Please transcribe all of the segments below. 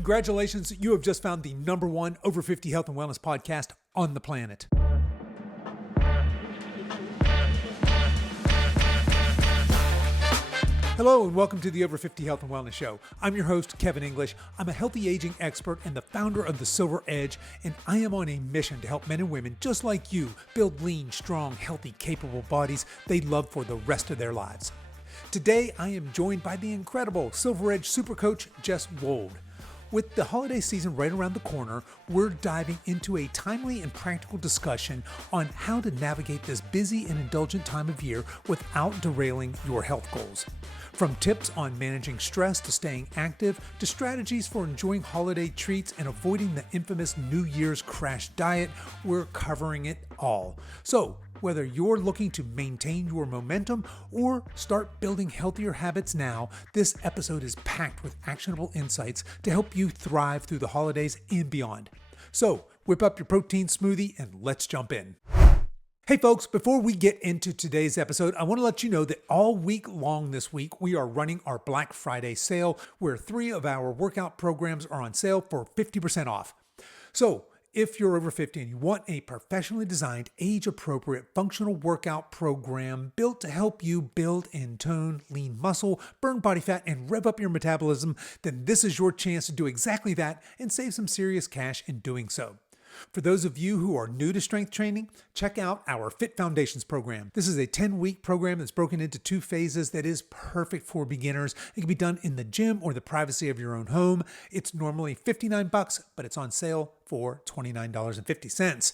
Congratulations, you have just found the #1 over 50 health and wellness podcast on the planet. Hello and welcome to the Over 50 Health and Wellness Show. I'm your host, Kevin English. I'm a healthy aging expert and the founder of The Silver Edge, and I am on a mission to help men and women just like you build lean, strong, healthy, capable bodies they love for the rest of their lives. Today, I am joined by the incredible Silver Edge super coach, Jess Wold. With the holiday season right around the corner, we're diving into a timely and practical discussion on how to navigate this busy and indulgent time of year without derailing your health goals. From tips on managing stress to staying active, to strategies for enjoying holiday treats and avoiding the infamous New Year's crash diet, we're covering it all. So, whether you're looking to maintain your momentum or start building healthier habits now, this episode is packed with actionable insights to help you thrive through the holidays and beyond. So, whip up your protein smoothie and let's jump in. Hey folks, before we get into today's episode, I want to let you know that all week long this week, we are running our Black Friday sale where 3 of our workout programs are on sale for 50% off. So, if you're over 50 and you want a professionally designed, age-appropriate functional workout program built to help you build and tone lean muscle, burn body fat, and rev up your metabolism, then this is your chance to do exactly that and save some serious cash in doing so. For those of you who are new to strength training, check out our Fit Foundations program. This is a 10-week program that's broken into 2 phases that is perfect for beginners. It can be done in the gym or the privacy of your own home. It's normally $59, but it's on sale for $29.50.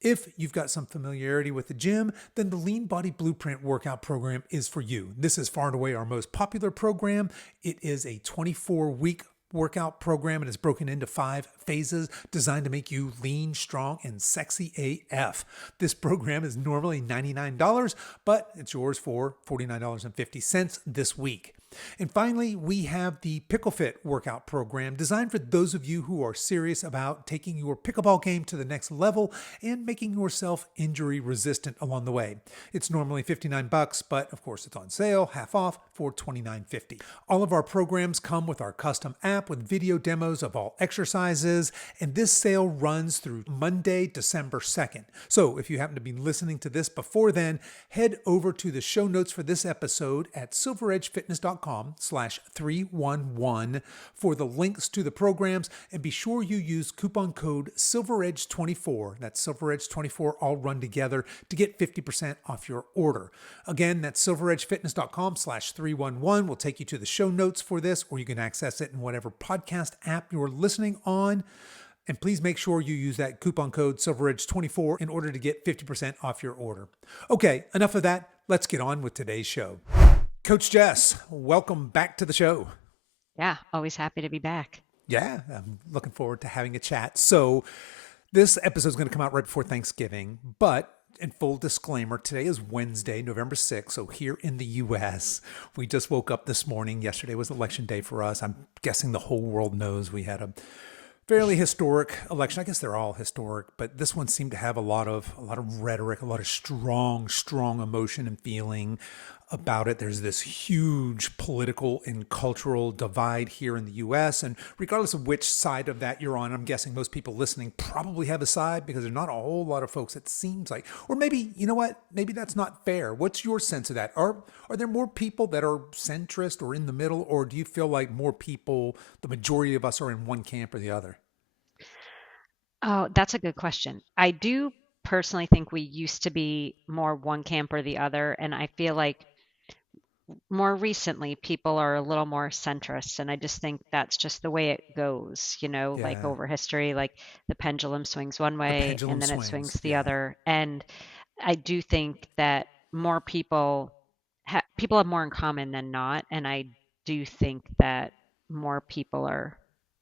If you've got some familiarity with the gym, then the Lean Body Blueprint workout program is for you. This is far and away our most popular program. It is a 24-week workout program and is broken into 5 phases designed to make you lean, strong, and sexy AF. This program is normally $99, but it's yours for $49.50 this week. And finally, we have the Pickle Fit workout program designed for those of you who are serious about taking your pickleball game to the next level and making yourself injury resistant along the way. It's normally $59, but of course it's on sale, half off for $29.50. All of our programs come with our custom app with video demos of all exercises, and this sale runs through Monday, December 2nd. So if you happen to be listening to this before then, head over to the show notes for this episode at silveredgefitness.com/311 for the links to the programs, and be sure you use coupon code SilverEdge24, that's SilverEdge24 all run together, to get 50% off your order. Again, that's silveredgefitness.com/311 will take you to the show notes for this, or you can access it in whatever podcast app you're listening on. And please make sure you use that coupon code SilverEdge24 in order to get 50% off your order. Okay, enough of that. Let's get on with today's show. Coach Jess, welcome back to the show. Yeah, always happy to be back. Yeah, I'm looking forward to having a chat. So this episode is going to come out right before Thanksgiving, but in full disclaimer, today is Wednesday, November 6th. So here in the U.S., we just woke up this morning. Yesterday was election day for us. I'm guessing the whole world knows we had a fairly historic election. I guess they're all historic, but this one seemed to have a lot of rhetoric, a lot of strong emotion and feeling about it. There's this huge political and cultural divide here in the U.S. And regardless of which side of that you're on, I'm guessing most people listening probably have a side, because there's not a whole lot of folks, it seems like. Or maybe, you know what? Maybe that's not fair. What's your sense of that? Are there more people that are centrist or in the middle, or do you feel like more people, the majority of us, are in one camp or the other? Oh, that's a good question. I do personally think we used to be more one camp or the other, and I feel like more recently people are a little more centrist, and I just think that's just the way it goes, like Yeah, over history, like the pendulum swings one the way pendulum and then it swings swings. the Yeah. other. And I do think that more people have more in common than not, and I do think that more people are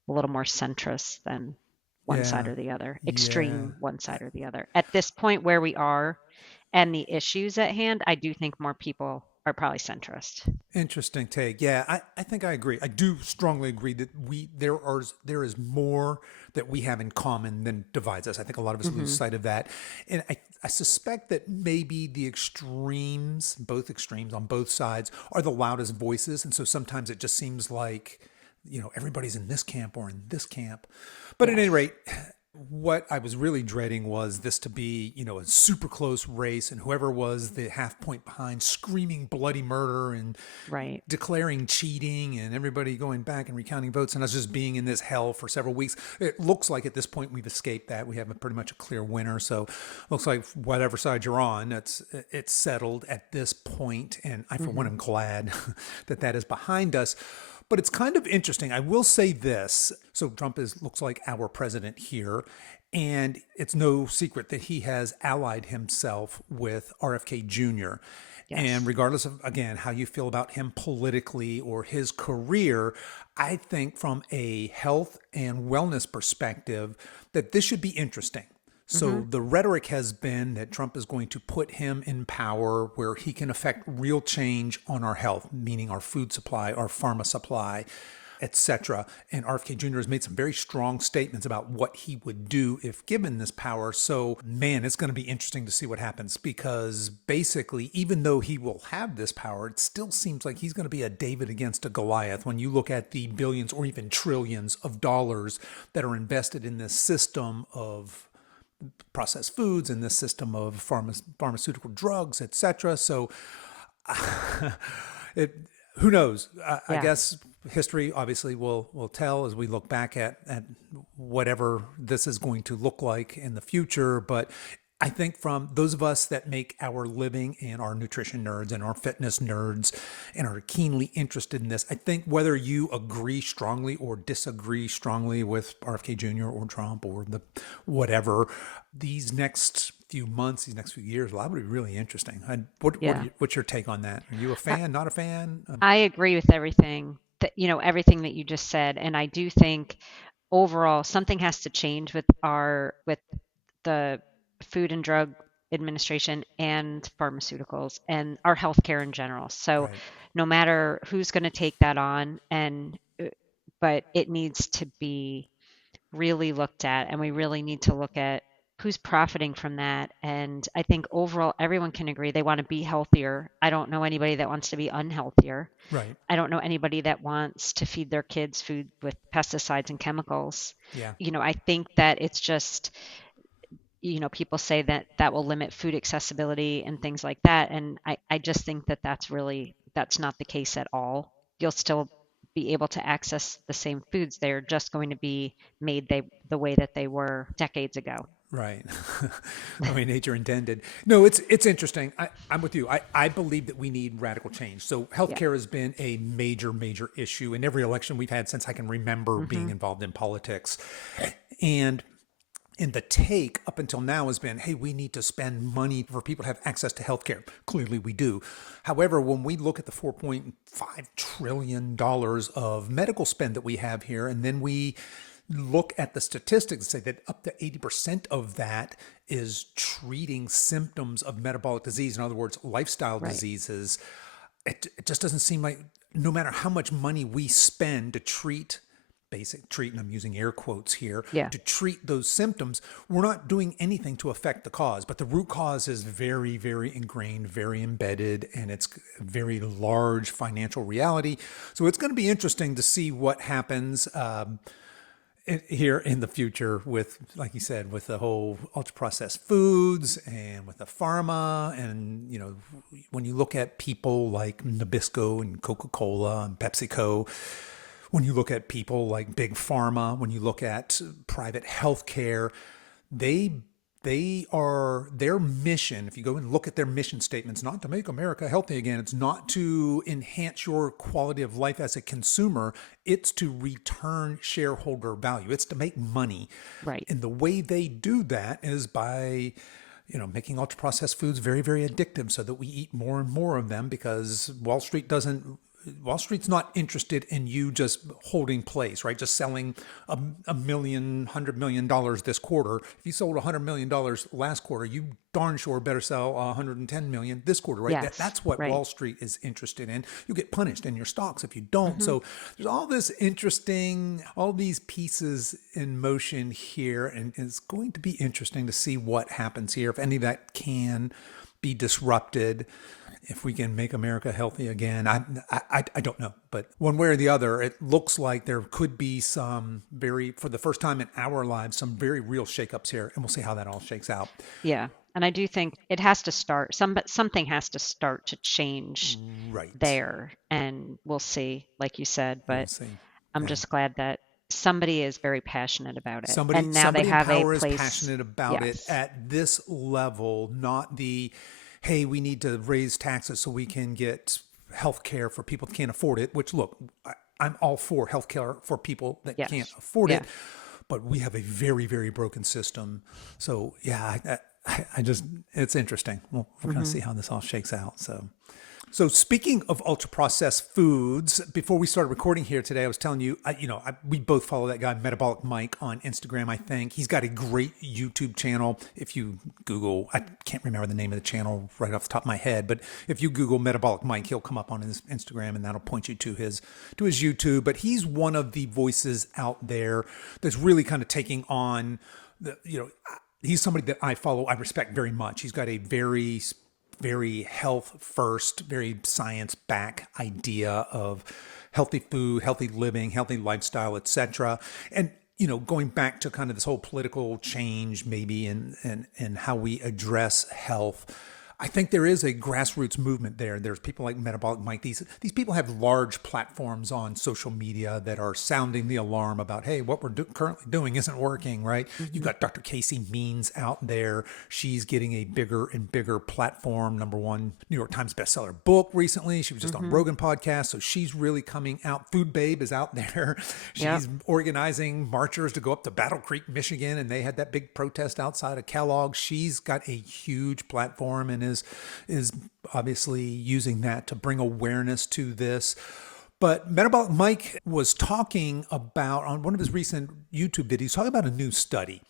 a little more centrist than one side Yeah. or the other, Yeah. extreme one side or the other. At this point where we are and the issues at hand, I do think more people are probably centrist. Interesting take. Yeah, I think I agree. I do strongly agree that there is more that we have in common than divides us. I think a lot of us lose Hmm. sight of that. And I suspect that maybe the extremes, both extremes on both sides, are the loudest voices. And so sometimes it just seems like everybody's in this camp or in this camp. But at any Yes. rate, what I was really dreading was this to be, a super close race, and whoever was the half point behind screaming bloody murder and Right. declaring cheating and everybody going back and recounting votes and us just being in this hell for several weeks. It looks like at this point we've escaped that. We have pretty much a clear winner. So looks like whatever side you're on, it's settled at this point. And I, for one, Hmm. am glad that that is behind us. But it's kind of interesting. I will say this. So Trump looks like our president here. And it's no secret that he has allied himself with RFK Jr. And Yes. regardless of, again, how you feel about him politically or his career, I think from a health and wellness perspective that this should be interesting. Hmm. So the rhetoric has been that Trump is going to put him in power where he can affect real change on our health, meaning our food supply, our pharma supply, etc. And RFK Jr. has made some very strong statements about what he would do if given this power. So, man, it's going to be interesting to see what happens because basically, even though he will have this power, it still seems like he's going to be a David against a Goliath when you look at the billions or even trillions of dollars that are invested in this system of processed foods and this system of pharmaceutical drugs, etc. So it who knows? I Yeah. guess history obviously will tell as we look back at whatever this is going to look like in the future. But I think from those of us that make our living and our nutrition nerds and our fitness nerds and are keenly interested in this, I think whether you agree strongly or disagree strongly with RFK Jr. or Trump or the whatever, these next few months, these next few years, well, that would be really interesting. Yeah. What's your take on that? Are you a I, fan, not a fan? I agree with everything that you just said. And I do think overall something has to change with the Food and Drug Administration and pharmaceuticals and our healthcare in general. So Right, no matter who's going to take that on but it needs to be really looked at, and we really need to look at who's profiting from that. And I think overall everyone can agree they want to be healthier. I don't know anybody that wants to be unhealthier. right. I don't know anybody that wants to feed their kids food with pesticides and chemicals. Yeah, I think that it's just, people say that that will limit food accessibility and things like that. And I just think that that's not the case at all. You'll still be able to access the same foods. They're just going to be made the way that they were decades ago. right. I mean, nature intended. No, it's interesting. I'm with you. I believe that we need radical change. So Yeah. healthcare has been a major issue in every election we've had since I can remember being Hmm. involved in politics. And the take up until now has been, hey, we need to spend money for people to have access to healthcare. Clearly, we do. However, when we look at the $4.5 trillion of medical spend that we have here, and then we look at the statistics and say that up to 80% of that is treating symptoms of metabolic disease, in other words, lifestyle Right. diseases, it just doesn't seem like no matter how much money we spend to treat, and I'm using air quotes here, Yeah. to treat those symptoms, we're not doing anything to affect the cause. But the root cause is very ingrained, very embedded, and it's a very large financial reality. So it's going to be interesting to see what happens here in the future with, like you said, with the whole ultra processed foods and with the pharma. And, when you look at people like Nabisco and Coca-Cola and PepsiCo, when you look at people like big pharma, when you look at private healthcare, they are their mission. If you go and look at their mission statements, not to make America healthy again, it's not to enhance your quality of life as a consumer, it's to return shareholder value. It's to make money. Right. And the way they do that is by making ultra processed foods very addictive so that we eat more and more of them because Wall Street's not interested in you just holding place, right? Just selling $100 million this quarter. If you sold $100 million last quarter, you darn sure better sell 110 million this quarter, right? Yes. That's what Right. Wall Street is interested in. You get punished in your stocks if you don't. Hmm. So there's all these pieces in motion here, and it's going to be interesting to see what happens here, if any of that can be disrupted. if we can make America healthy again. I don't know, but one way or the other, it looks like there could be for the first time in our lives, some very real shakeups here, and we'll see how that all shakes out. Yeah. And I do think it has to start, something has to start to change Right. there. And we'll see, like you said, We'll but see. I'm Yeah. just glad that somebody is very passionate about it. Somebody, And now they somebody in have a power is place. passionate about it Yes. at this level, not hey, we need to raise taxes so we can get health care for people that can't afford it, which look, I'm all for health care for people that can't Yes. afford Yeah. it, but we have a very, very broken system. So yeah, I just, it's interesting. Well, we're going to see how this all shakes out. So speaking of ultra processed foods, before we started recording here today, I was telling you, we both follow that guy, Metabolic Mike, on Instagram, I think. He's got a great YouTube channel. If you Google, I can't remember the name of the channel right off the top of my head, but if you Google Metabolic Mike, he'll come up on his Instagram and that'll point you to his YouTube. But he's one of the voices out there that's really kind of taking on he's somebody that I follow, I respect very much. He's got a very health first, very science back idea of healthy food, healthy living, healthy lifestyle, etc. And going back to kind of this whole political change, maybe and how we address health. I think there is a grassroots movement there. There's people like Metabolic Mike. These people have large platforms on social media that are sounding the alarm about, hey, what we're currently doing isn't working, right? You've got Dr. Casey Means out there. She's getting a bigger and bigger platform. #1 New York Times bestseller book recently. She was just on Rogan podcast, so she's really coming out. Food Babe is out there. She's organizing marchers to go up to Battle Creek, Michigan, and they had that big protest outside of Kellogg. She's got a huge platform and is obviously using that to bring awareness to this. But Metabolic Mike was talking about, on one of his recent YouTube videos, talking about a new study.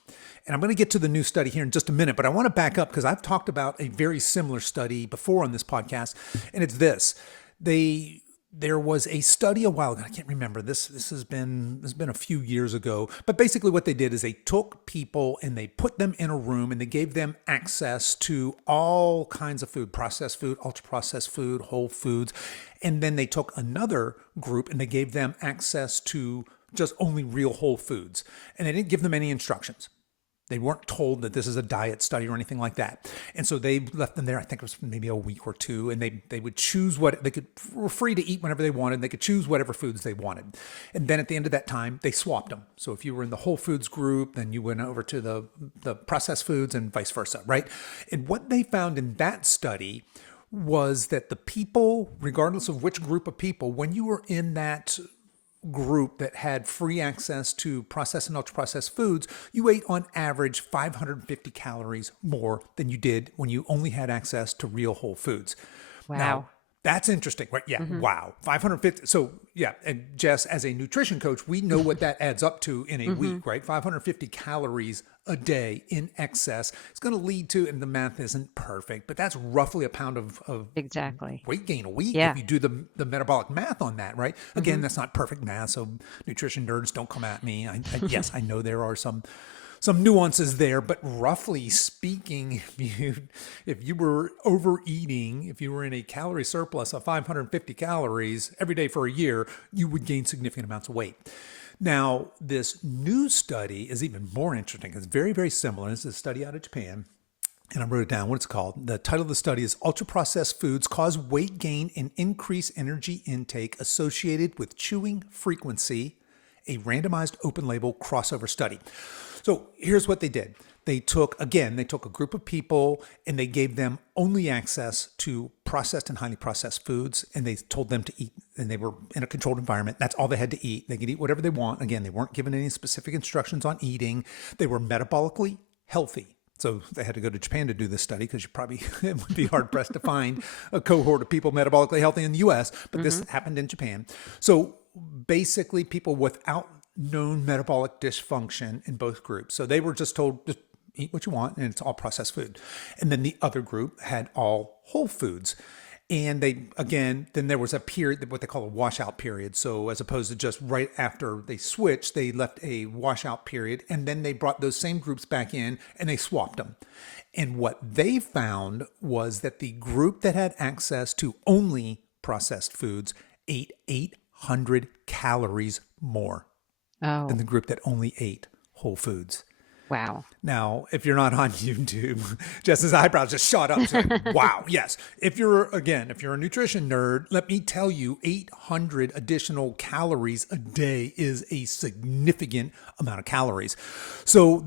And I'm going to get to the new study here in just a minute, but I want to back up because I've talked about a very similar study before on this podcast, and it's this. There was a study a while ago. I can't remember. This has been a few years ago. But basically what they did is they took people and they put them in a room and they gave them access to all kinds of food, processed food, ultra processed food, whole foods. And then they took another group and they gave them access to just only real whole foods. And they didn't give them any instructions. They weren't told that this is a diet study or anything like that. And so they left them there, I think it was maybe a week or two, and they would choose were free to eat whenever they wanted. They could choose whatever foods they wanted. And then at the end of that time, they swapped them. So if you were in the whole foods group, then you went over to the processed foods and vice versa, right? And what they found in that study was that the people, regardless of which group of people, when you were in that group that had free access to processed and ultra processed foods, you ate on average 550 calories more than you did when you only had access to real whole foods. Wow. Now, that's interesting, right? Yeah. Wow. 550. So yeah. And Jess, as a nutrition coach, we know what that adds up to in a week, right? 550 calories a day in excess. It's going to lead to, and the math isn't perfect, but that's roughly a pound of Exactly. weight gain a week Yeah. if you do the metabolic math on that, right? Again, that's not perfect math, so nutrition nerds, don't come at me. Yes, I know there are some nuances there, but roughly speaking, if you were overeating, if you were in a calorie surplus of 550 calories every day for a year, you would gain significant amounts of weight. Now, this new study is even more interesting. It's very, very similar. This is a study out of Japan, and I wrote it down, what it's called. The title of the study is Ultra-Processed Foods Cause Weight Gain and Increase Energy Intake Associated with Chewing Frequency, a randomized open-label crossover study. So here's what they did. They took a group of people and they gave them only access to processed and highly processed foods, and they told them to eat, and they were in a controlled environment. That's all they had to eat. They could eat whatever they want. Again, they weren't given any specific instructions on eating. They were metabolically healthy. So they had to go to Japan to do this study because it would be hard pressed to find a cohort of people metabolically healthy in the US, but this happened in Japan. So basically people without known metabolic dysfunction in both groups. So they were just told, just eat what you want, and it's all processed food. And then the other group had all whole foods. And they, again, then there was a period, what they call a washout period. So as opposed to just right after they switched, they left a washout period, and then they brought those same groups back in and they swapped them. And what they found was that the group that had access to only processed foods ate 800 calories more than Oh, the group that only ate whole foods. wow. Now, if you're not on YouTube, Jess's eyebrows just shot up. She's like, wow, yes. If you're a nutrition nerd, let me tell you, 800 additional calories a day is a significant amount of calories. So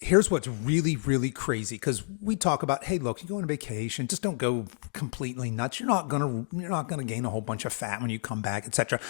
here's what's really, really crazy, because we talk about, hey, look, you go on a vacation, just don't go completely nuts. You're not gonna gain a whole bunch of fat when you come back, etc.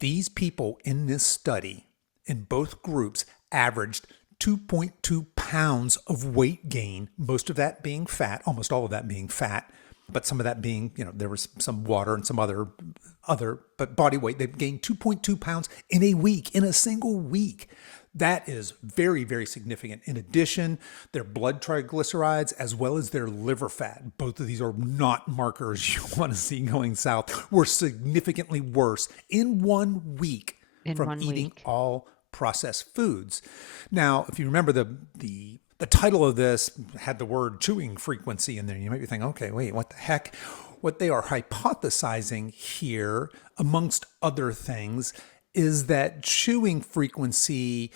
These people in this study, in both groups, averaged 2.2 pounds of weight gain, most of that being fat, almost all of that being fat, but some of that being, there was some water and some but body weight. They gained 2.2 pounds in a week, in a single week. That is very, very significant. In addition, their blood triglycerides as well as their liver fat, both of these are not markers you want to see going south, were significantly worse in 1 week In from one eating week. all processed foods. Now, if you remember the title of this had the word chewing frequency in there, you might be thinking, okay, wait, what the heck? What they are hypothesizing here, amongst other things, is that chewing frequency,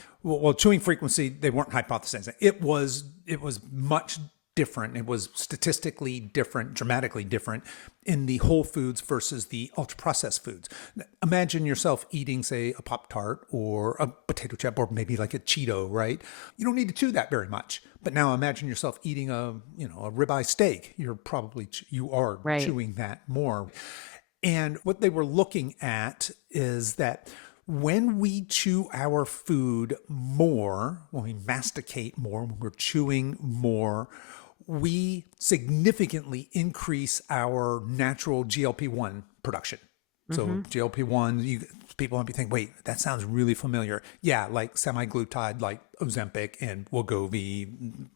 chewing frequency, they weren't hypothesizing. It was much different. It was statistically different, dramatically different in the whole foods versus the ultra processed foods. Imagine yourself eating, say, a Pop Tart or a potato chip or maybe like a Cheeto, right? You don't need to chew that very much. But now imagine yourself eating a ribeye steak. You are Right. chewing that more. And what they were looking at is that when we chew our food more, when we masticate more, when we're chewing more, we significantly increase our natural GLP-1 production. So GLP-1, people might be thinking, wait, that sounds really familiar. Yeah, like semaglutide, like Ozempic and Wegovy,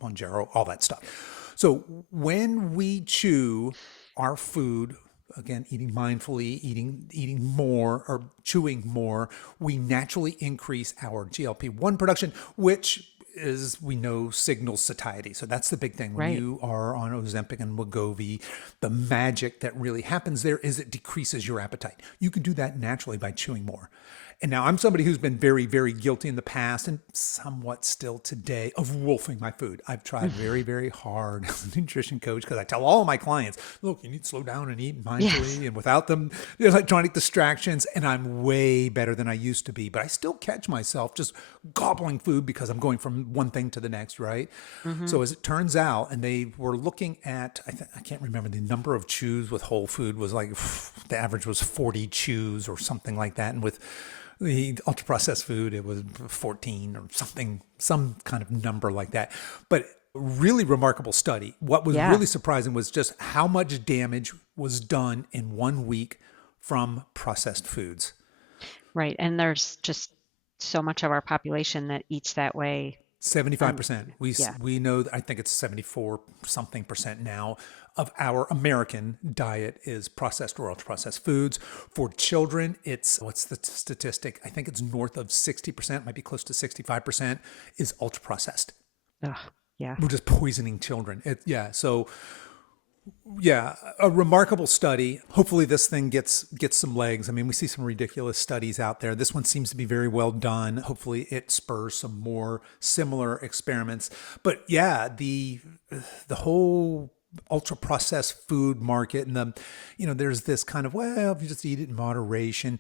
Mounjaro, all that stuff. So when we chew our food, again, eating mindfully, eating more or chewing more, we naturally increase our GLP-1 production, which is, we know, signals satiety. So that's the big thing. When Right. you are on Ozempic and Wegovy, the magic that really happens there is it decreases your appetite. You can do that naturally by chewing more. And now I'm somebody who's been very, very guilty in the past and somewhat still today of wolfing my food. I've tried very, very hard as a nutrition coach, because I tell all my clients, look, you need to slow down and eat Yes. mindfully and without them electronic distractions. And I'm way better than I used to be, but I still catch myself just gobbling food because I'm going from one thing to the next, right? Hmm. So as it turns out, and they were looking at, I can't remember the number of chews with whole food was like, the average was 40 chews or something like that. And with the ultra processed food, it was 14 or something, some kind of number like that. But really remarkable study. What was Yeah. really surprising was just how much damage was done in 1 week from processed foods. Right. And there's just so much of our population that eats that way. Um, 75%. yeah. We know, I think it's 74 something percent now of our American diet is processed or ultra processed foods. For children, it's, what's the statistic? I think it's north of 60%, might be close to 65% is ultra processed. Ugh, yeah. We're just poisoning children. So yeah, a remarkable study. Hopefully this thing gets some legs. I mean, we see some ridiculous studies out there. This one seems to be very well done. Hopefully it spurs some more similar experiments. But yeah, the whole ultra processed food market and there's this kind of, well, if you just eat it in moderation.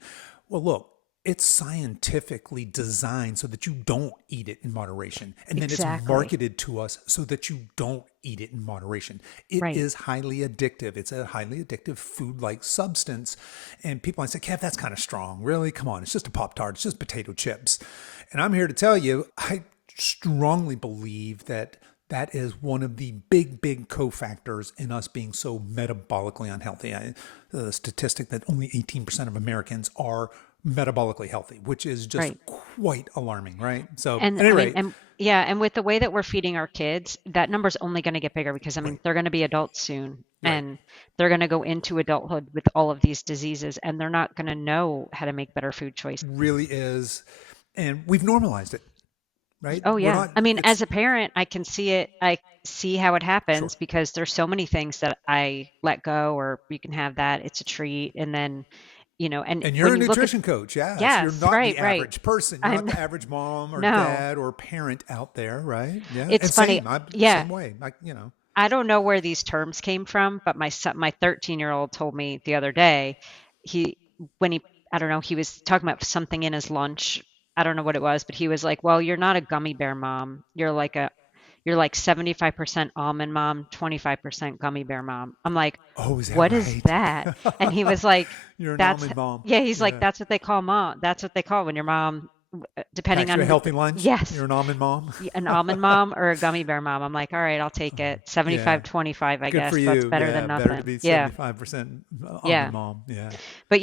Well, look, it's scientifically designed so that you don't eat it in moderation. And then it's Exactly. marketed to us so that you don't eat it in moderation. It Right. is highly addictive. It's a highly addictive food-like substance. And people might say, Kev, that's kind of strong. Really? Come on. It's just a Pop-Tart. It's just potato chips. And I'm here to tell you, I strongly believe that that is one of the big, big cofactors in us being so metabolically unhealthy. The statistic that only 18% of Americans are metabolically healthy, which is just Right. quite alarming, right? So, at And any I mean, rate, and yeah, and with the way that we're feeding our kids, that number's only going to get bigger because I mean, right. they're going to be adults soon. Right. and they're going to go into adulthood with all of these diseases, and they're not going to know how to make better food choices. Really is. And we've normalized it, right? Oh We're yeah. not, I mean, it's as a parent, I can see it. I see how it sure. happens because there's so many things that I let go, or you can have that. It's a treat. And then, and And you're when a you look at, nutrition coach. Yes. You're yes, not right, the right. average person. You're not I'm the average mom or no, dad or parent out there, right? Yeah. it's And funny. same. I'm Yeah. same way. I. I don't know where these terms came from, but my son, my 13-year-old told me the other day, he, when he, I don't know, he was talking about something in his lunch. I don't know what it was, but he was like, well, you're not a gummy bear mom. You're like 75% almond mom, 25% gummy bear mom. I'm like, Oh, is that what is right? that? And he was like, You're an that's, almond mom. yeah, he's like, Yeah. that's what they call mom. That's what they call when your mom, depending Packs you a on healthy lunch. yes, You're an almond mom. an almond mom or a gummy bear mom. I'm like, all right, I'll take it. Yeah. 75-25, I Good for guess. That's you. better than Yeah. Better to nothing. be Yeah. 75% almond Yeah. mom. Yeah. But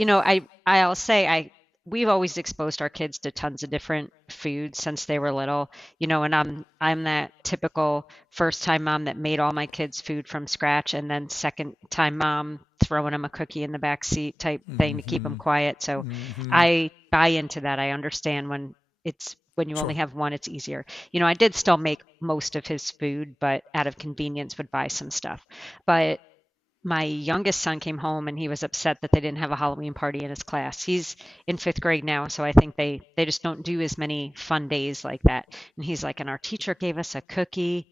I'll say we've always exposed our kids to tons of different foods since they were little, and I'm that typical first time mom that made all my kids food from scratch, and then second time mom throwing them a cookie in the back seat type thing to keep them Mm-hmm. quiet. So Mm-hmm. I buy into that. I understand when you only Sure. have one, it's easier. I did still make most of his food, but out of convenience would buy some stuff. But my youngest son came home and he was upset that they didn't have a Halloween party in his class. He's in fifth grade now, so I think they just don't do as many fun days like that. And he's like, and our teacher gave us a cookie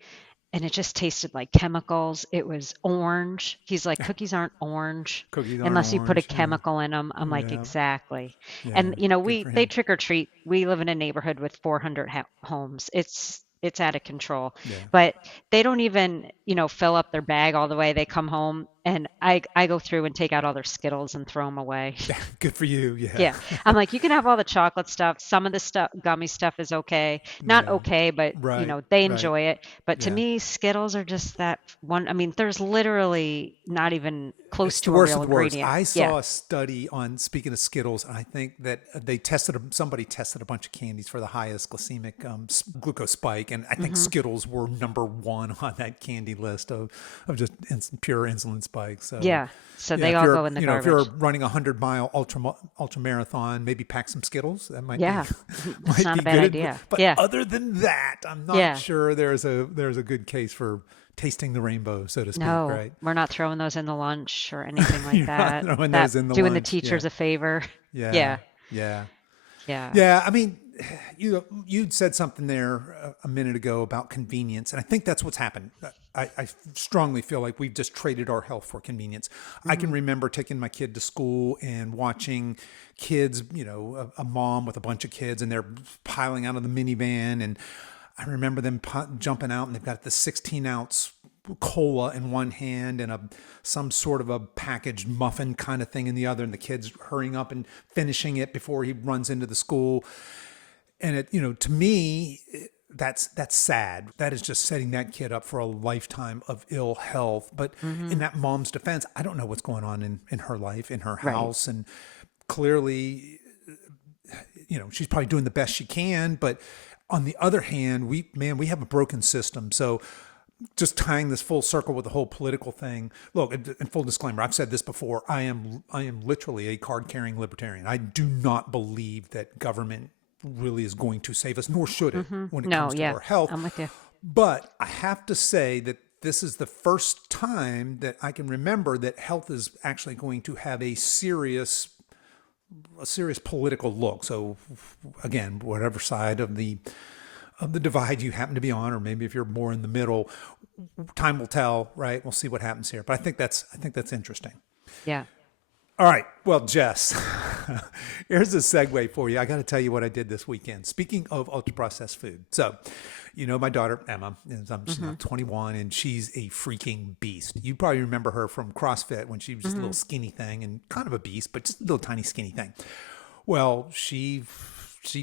and it just tasted like chemicals. It was orange. He's like, cookies aren't orange Cookies aren't unless you put a orange. Yeah. chemical in them. I'm like, Yeah. exactly. Yeah. And Good for they him. trick or treat. We live in a neighborhood with 400 homes. It's out of control. Yeah. But they don't even, fill up their bag all the way. They come home and I go through and take out all their Skittles and throw them away. Good for you. Yeah. Yeah. I'm like, you can have all the chocolate stuff. Some of the stuff, gummy stuff is okay. Not Yeah. okay, but Right. they Right. enjoy it. But to Yeah. me, Skittles are just that one. I mean, there's literally not even close It's the to a worst real of the worst. ingredient. I Yeah. saw a study on, speaking of Skittles, and I think that somebody tested a bunch of candies for the highest glycemic glucose spike, and I think Hmm. Skittles were number one on that candy list of just pure insulin spikes. So Yeah. So yeah, they if all you're go in the if you're garbage. running a 100-mile ultra marathon, maybe pack some Skittles. That might be Yeah. That's might not be a bad good. idea. But Yeah. other than that, I'm not Yeah. sure there's a good case for tasting the rainbow, so to speak. No, Right? we're not throwing those in the lunch or anything like You're not that. throwing That those in the doing the lunch. Yeah. teachers a favor. Yeah. Yeah. Yeah. Yeah. Yeah. I mean, you'd said something there a minute ago about convenience, and I think that's what's happened. I strongly feel like we've just traded our health for convenience. I can Hmm. remember taking my kid to school and watching kids, a mom with a bunch of kids, and they're piling out of the minivan, and I remember them jumping out, and they've got the 16-ounce cola in one hand and some sort of a packaged muffin kind of thing in the other, and the kid's hurrying up and finishing it before he runs into the school. And to me, that's sad. That is just setting that kid up for a lifetime of ill health. But in Hmm. that mom's defense, I don't know what's going on in her life, in her Right. house, and clearly, she's probably doing the best she can. But on the other hand, we have a broken system. So just tying this full circle with the whole political thing. Look, in full disclaimer, I've said this before. I am literally a card-carrying libertarian. I do not believe that government really is going to save us, nor should it Hmm. when it No, comes to yeah. our health. I'm with you. But I have to say that this is the first time that I can remember that health is actually going to have a serious political look. So again, whatever side of the divide you happen to be on, or maybe if you're more in the middle, time will tell, right? We'll see what happens here. But I think that's interesting. Yeah. All right. Well, Jess, here's a segue for you. I got to tell you what I did this weekend. Speaking of ultra processed food. So, my daughter, Emma, she's now 21, and she's a freaking beast. You probably remember her from CrossFit when she was just a little skinny thing and kind of a beast, but just a little tiny skinny thing. Well, she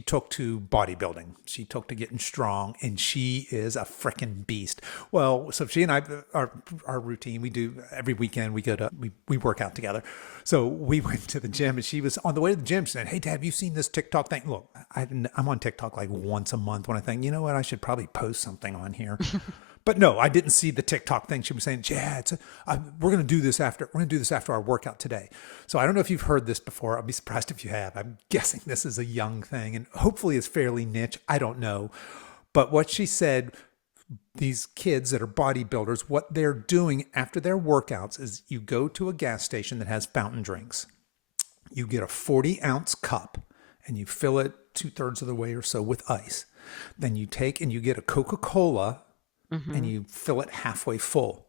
took to bodybuilding. She took to getting strong, and she is a freaking beast. Well, so she and I, our routine, we do every weekend. We work out together. So we went to the gym, and she was on the way to the gym. She said, "Hey, Dad, have you seen this TikTok thing?" Look, I'm on TikTok like once a month when I think, you know what, I should probably post something on here. But no, I didn't see the TikTok thing. She was saying, yeah, we're going to do this after our workout today. So I don't know if you've heard this before. I'll be surprised if you have. I'm guessing this is a young thing and hopefully it's fairly niche. I don't know. But what she said, these kids that are bodybuilders, what they're doing after their workouts is you go to a gas station that has fountain drinks. You get a 40-ounce cup and you fill it 2/3 of the way or so with ice. Then you take and you get a Coca-Cola and you fill it halfway full.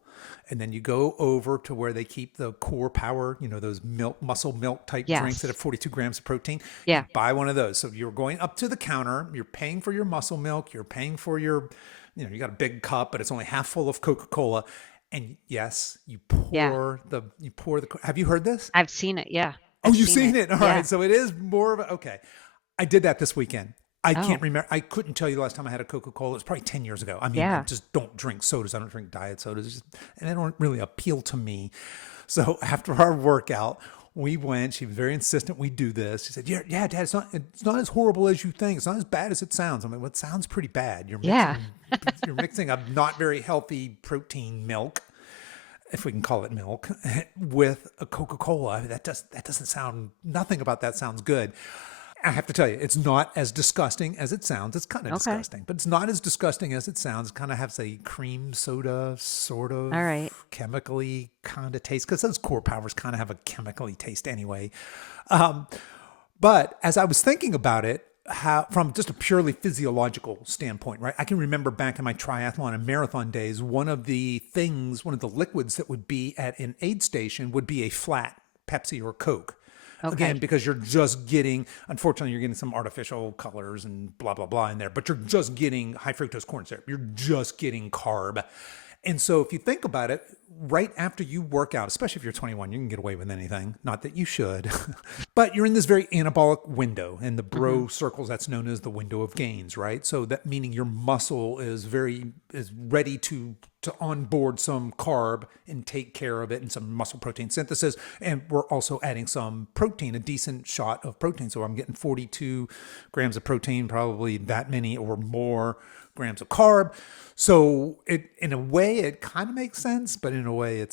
And then you go over to where they keep the Core Power, those muscle milk type drinks that have 42 grams of protein. Yeah. You buy one of those. So you're going up to the counter, you're paying for your muscle milk, you're paying for your, you got a big cup, but it's only half full of Coca-Cola. And yes, you pour the, have you heard this? I've seen it. Yeah. Oh, you've seen it. All Yeah. right. So it is more of a, okay. I did that this weekend. I can't remember. I couldn't tell you the last time I had a Coca-Cola. It was probably 10 years ago. I mean, I just don't drink sodas. I don't drink diet sodas. And they don't really appeal to me. So after our workout, we went. She was very insistent we do this. She said, yeah, Dad, it's not as horrible as you think. It's not as bad as it sounds. I mean, well, it sounds pretty bad. You're mixing a not very healthy protein milk, if we can call it milk, with a Coca-Cola. I mean, that doesn't sound, nothing about that sounds good. I have to tell you, it's not as disgusting as it sounds. It's kind of disgusting, but it's not as disgusting as it sounds. It kind of has a cream soda sort of chemically kind of taste, because those Core Powers kind of have a chemically taste anyway. But as I was thinking about it, from just a purely physiological standpoint, right? I can remember back in my triathlon and marathon days, one of the liquids that would be at an aid station would be a flat Pepsi or Coke. Okay. Again, because unfortunately, you're getting some artificial colors and blah, blah, blah in there, but you're just getting high fructose corn syrup. You're just getting carb. And so if you think about it, right after you work out, especially if you're 21, you can get away with anything. Not that you should, but you're in this very anabolic window. In the bro circles, that's known as the window of gains, right? So that meaning your muscle is ready to onboard some carb and take care of it and some muscle protein synthesis. And we're also adding some protein, a decent shot of protein. So I'm getting 42 grams of protein, probably that many or more grams of carb. So in a way, it kind of makes sense, but in a way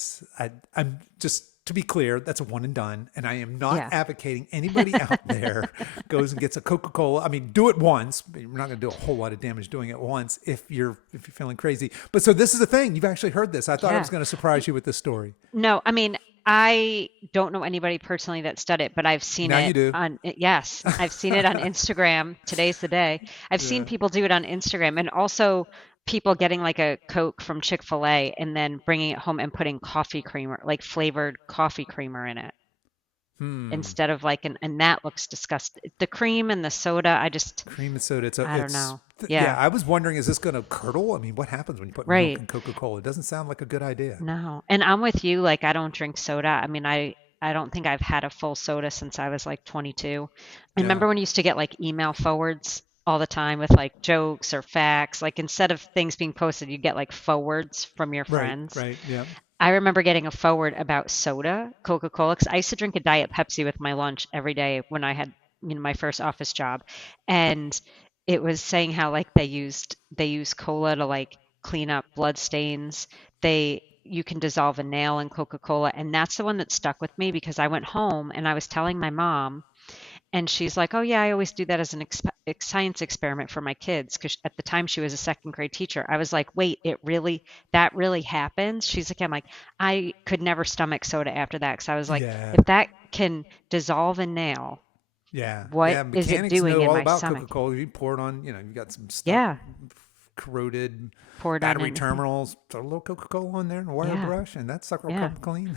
I'm just, to be clear, that's a one and done. And I am not advocating anybody out there goes and gets a Coca-Cola. I mean, do it once, but you're not going to do a whole lot of damage doing it once if you're feeling crazy. But so this is the thing. You've actually heard this. I thought I was going to surprise you with this story. No, I mean, I don't know anybody personally that's done it, but I've seen now it you do. I've seen it on Instagram. Today's the day. I've seen people do it on Instagram, and also people getting like a Coke from Chick-fil-A and then bringing it home and putting coffee creamer, like flavored coffee creamer in it. Instead of and that looks disgusting. The cream and the soda, cream and soda. I don't know. Yeah. I was wondering, is this going to curdle? I mean, what happens when you put milk in Coca-Cola? It doesn't sound like a good idea. No. And I'm with you. Like, I don't drink soda. I mean, I don't think I've had a full soda since I was like 22. I remember when you used to get like email forwards all the time with like jokes or facts. Like, instead of things being posted, you get like forwards from your friends. Right. Yeah. I remember getting a forward about soda, Coca-Cola, because I used to drink a Diet Pepsi with my lunch every day when I had, my first office job. And it was saying how like they use cola to like clean up blood stains. You can dissolve a nail in Coca-Cola. And that's the one that stuck with me, because I went home and I was telling my mom, and she's like, oh, yeah, I always do that as an science experiment for my kids. Because at the time she was a second grade teacher. I was like, wait, that really happens? She's like, I'm like, I could never stomach soda after that. Because I was like, if that can dissolve a nail, what is it doing in my stomach? Coca-Cola. You pour it on, you got some stuff, corroded battery terminals, throw a little Coca-Cola on there and a wire brush, and that sucker will come clean.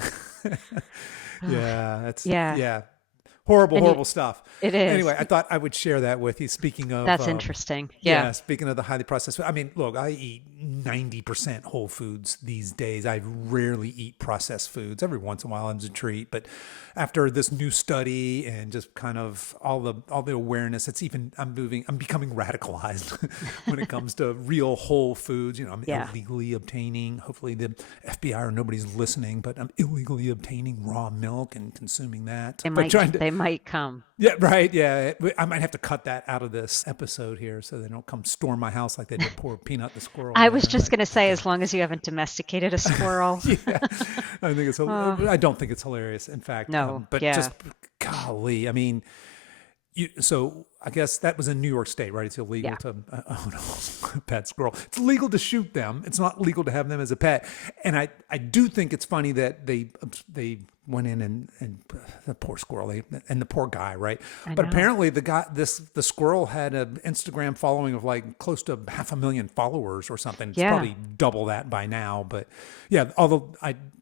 Horrible stuff. It is. Anyway, I thought I would share that with you. Speaking of... That's interesting. Yeah. Speaking of the highly processed food. I mean, look, I eat 90% whole foods these days. I rarely eat processed foods. Every once in a while, it's a treat. But after this new study and just kind of all the awareness, I'm becoming radicalized when it comes to real whole foods. I'm illegally obtaining, hopefully the FBI or nobody's listening, but I'm illegally obtaining raw milk and consuming that. They might come. Yeah, right. Yeah, I might have to cut that out of this episode here so they don't come storm my house like they did poor Peanut the squirrel I was there. just But going to say, as long as you haven't domesticated a squirrel. yeah, I think it's. Oh, I don't think it's hilarious. In fact, no. but Yeah. just golly, I mean, so I guess that was in New York State, right? It's illegal Yeah. to own a pet squirrel. It's legal to shoot them. It's not legal to have them as a pet. And I do think it's funny that they went in and the poor squirrel and the poor guy, right? I But know. apparently the squirrel had an Instagram following of like close to 500,000 followers or something. It's Yeah. probably double that by now. But yeah, although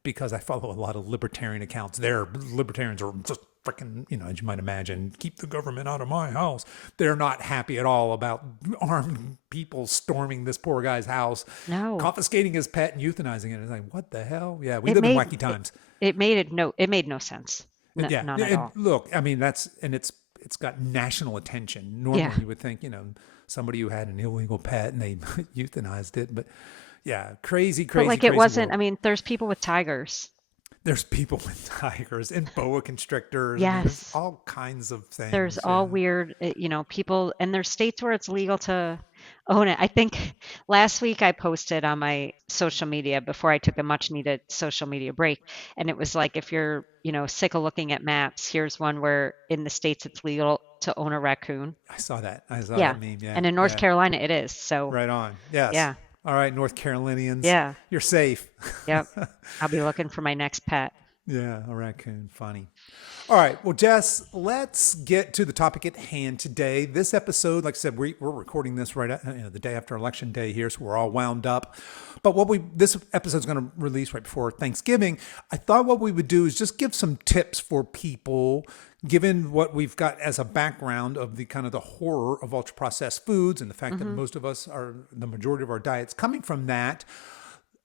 because I follow a lot of libertarian accounts, their libertarians are just freaking, as you might imagine, keep the government out of my house. They're not happy at all about armed people storming this poor guy's house, No. confiscating his pet and euthanizing it. It's like, what the hell? Yeah, we It live in made wacky it, times. it made no sense. Yeah, None at and all. look, I mean it's got national attention. Normally Yeah. you would think, somebody who had an illegal pet and they euthanized it, but yeah, crazy, But crazy, like it crazy wasn't, world. I mean, there's people with tigers. There's people with tigers and boa constrictors. I mean, there's Yes. all kinds of There's things. all Yeah. weird, people, and there's states where it's legal to own it. I think last week I posted on my social media before I took a much needed social media break. And it was like, if you're, sick of looking at maps, here's one where in the states it's legal to own a raccoon. I saw that. I saw Yeah. that meme. Yeah. And in North Yeah. Carolina it is. So, Right on. Yes. yeah. All right, North Carolinians, Yeah. you're safe. Yep. I'll be looking for my next pet. Yeah, a raccoon. Funny. All right. Well, Jess, let's get to the topic at hand today. This episode, like I said, we're recording this right the day after Election Day here, so we're all wound up. But this episode's going to release right before Thanksgiving. I thought what we would do is just give some tips for people, given what we've got as a background of the kind of the horror of ultra processed foods and the fact that most of us are the majority of our diets coming from that.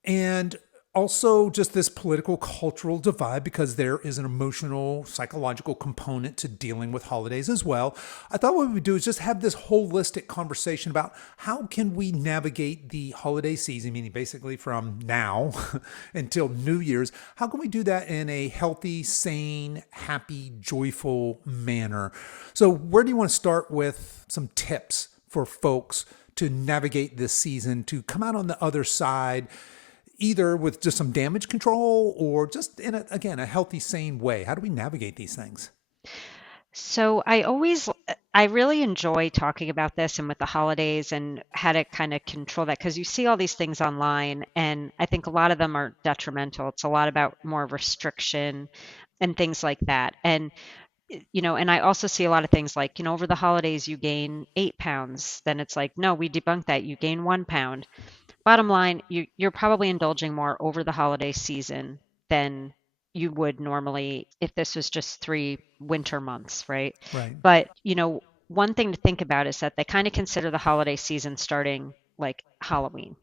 And also just this political cultural divide, because there is an emotional psychological component to dealing with holidays as well. I thought what we would do is just have this holistic conversation about how can we navigate the holiday season, meaning basically from now until New Year's. How can we do that in a healthy, sane, happy, joyful manner? So where do you want to start with some tips for folks to navigate this season, to come out on the other side, either with just some damage control or just in a healthy, sane way? How do we navigate these things? So I really enjoy talking about this and with the holidays and how to kind of control that, because you see all these things online and I think a lot of them are detrimental. It's a lot about more restriction and things like that. And, and I also see a lot of things like, over the holidays you gain 8 pounds. Then it's like, no, we debunk that. You gain 1 pound. Bottom line, you're probably indulging more over the holiday season than you would normally if this was just 3 winter months, right? Right. But, one thing to think about is that they kind of consider the holiday season starting like Halloween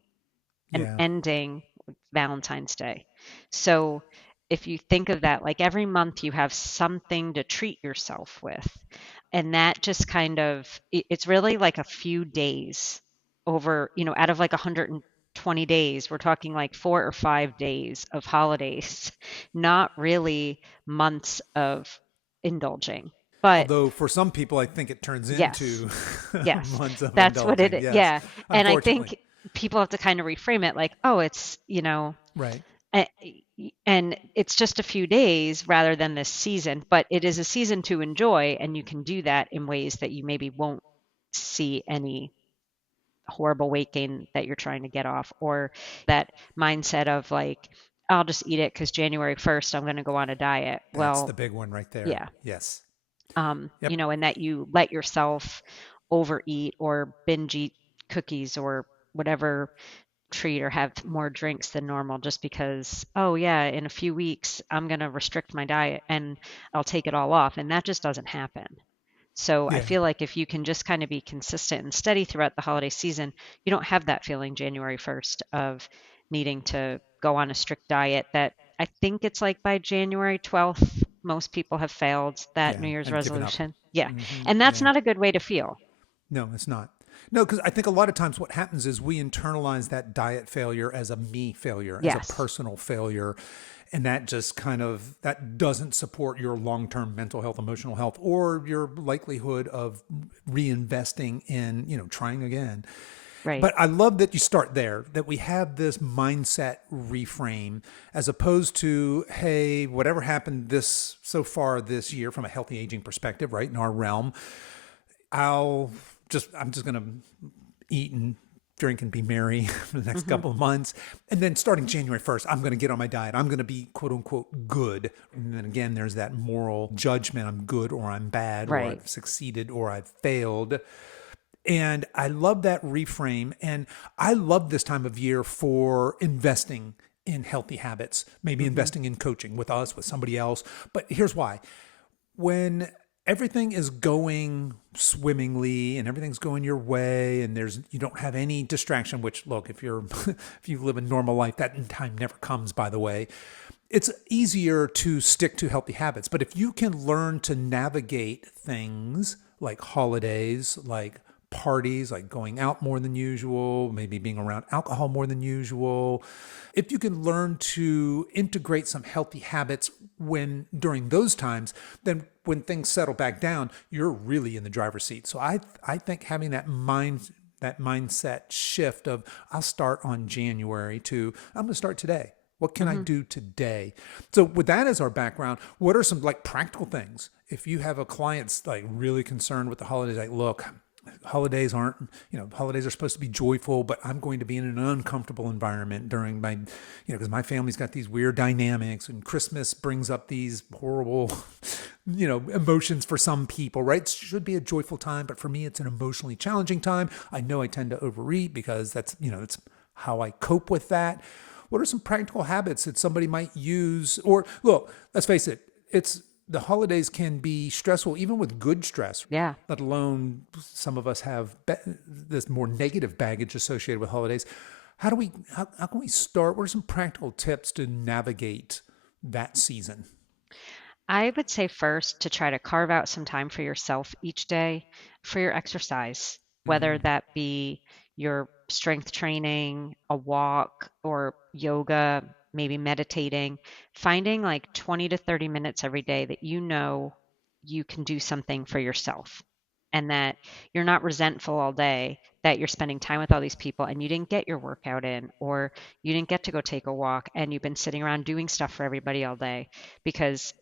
and Yeah. ending with Valentine's Day. So if you think of that, like every month you have something to treat yourself with. And that just kind of, it's really like a few days over, out of like 120 days, we're talking like 4 or 5 days of holidays, not really months of indulging. But Although for some people, I think it turns yes, into yes, months of that's what indulging. it is. Yes. Yeah. And I Unfortunately. think people have to kind of reframe it like, oh, it's, Right. a- and it's just a few days rather than this season, but it is a season to enjoy, and you can do that in ways that you maybe won't see any horrible weight gain that you're trying to get off, or that mindset of like, I'll just eat it because January 1st I'm going to go on a diet. That's the Well, big one right there. yeah. Yes. Yep. And that you let yourself overeat or binge eat cookies or whatever treat or have more drinks than normal just because, oh yeah, in a few weeks I'm going to restrict my diet and I'll take it all off. And that just doesn't happen. So I Yeah. feel like if you can just kind of be consistent and steady throughout the holiday season, you don't have that feeling January 1st of needing to go on a strict diet that I think it's like by January 12th, most people have failed that Yeah. New Year's I've given up. resolution. Yeah. And that's Yeah. not a good way to feel. No, it's not. No, because I think a lot of times what happens is we internalize that diet failure as a me failure, as a Yes. personal failure. And that just kind of, that doesn't support your long-term mental health, emotional health, or your likelihood of reinvesting in, trying again. Right. But I love that you start there, that we have this mindset reframe as opposed to, hey, whatever happened this so far this year from a healthy aging perspective, right, in our realm, I'm just going to eat and drink and be merry for the next Hmm. couple of months. And then starting January 1st, I'm going to get on my diet. I'm going to be quote unquote good. And then again, there's that moral judgment. I'm good or I'm bad, or Right. I've succeeded or I've failed. And I love that reframe. And I love this time of year for investing in healthy habits, maybe Hmm. investing in coaching with us, with somebody else. But here's why. When everything is going swimmingly and everything's going your way and you don't have any distraction, which look, if you're if you live a normal life, that time never comes, by the way, it's easier to stick to healthy habits. But if you can learn to navigate things like holidays, like parties, like going out more than usual, maybe being around alcohol more than usual, if you can learn to integrate some healthy habits when during those times, then when things settle back down, you're really in the driver's seat. So I think having that mindset shift of I'll start on January to I'm going to start today. What can I Hmm. do today? So with that as our background, what are some like practical things? If you have a client's like really concerned with the holidays, like, look, holidays are supposed to be joyful, but I'm going to be in an uncomfortable environment during my, because my family's got these weird dynamics and Christmas brings up these horrible, emotions for some people, right? It should be a joyful time, but for me, it's an emotionally challenging time. I know I tend to overeat because that's how I cope with that. What are some practical habits that somebody might use? Or look, let's face it, it's the holidays can be stressful, even with good stress, Yeah. let alone some of us have this more negative baggage associated with holidays. How can we start? What are some practical tips to navigate that season? I would say first to try to carve out some time for yourself each day for your exercise, whether Mm, that be your strength training, a walk, or yoga, maybe meditating, finding like 20 to 30 minutes every day that you know you can do something for yourself and that you're not resentful all day that you're spending time with all these people and you didn't get your workout in or you didn't get to go take a walk and you've been sitting around doing stuff for everybody all day because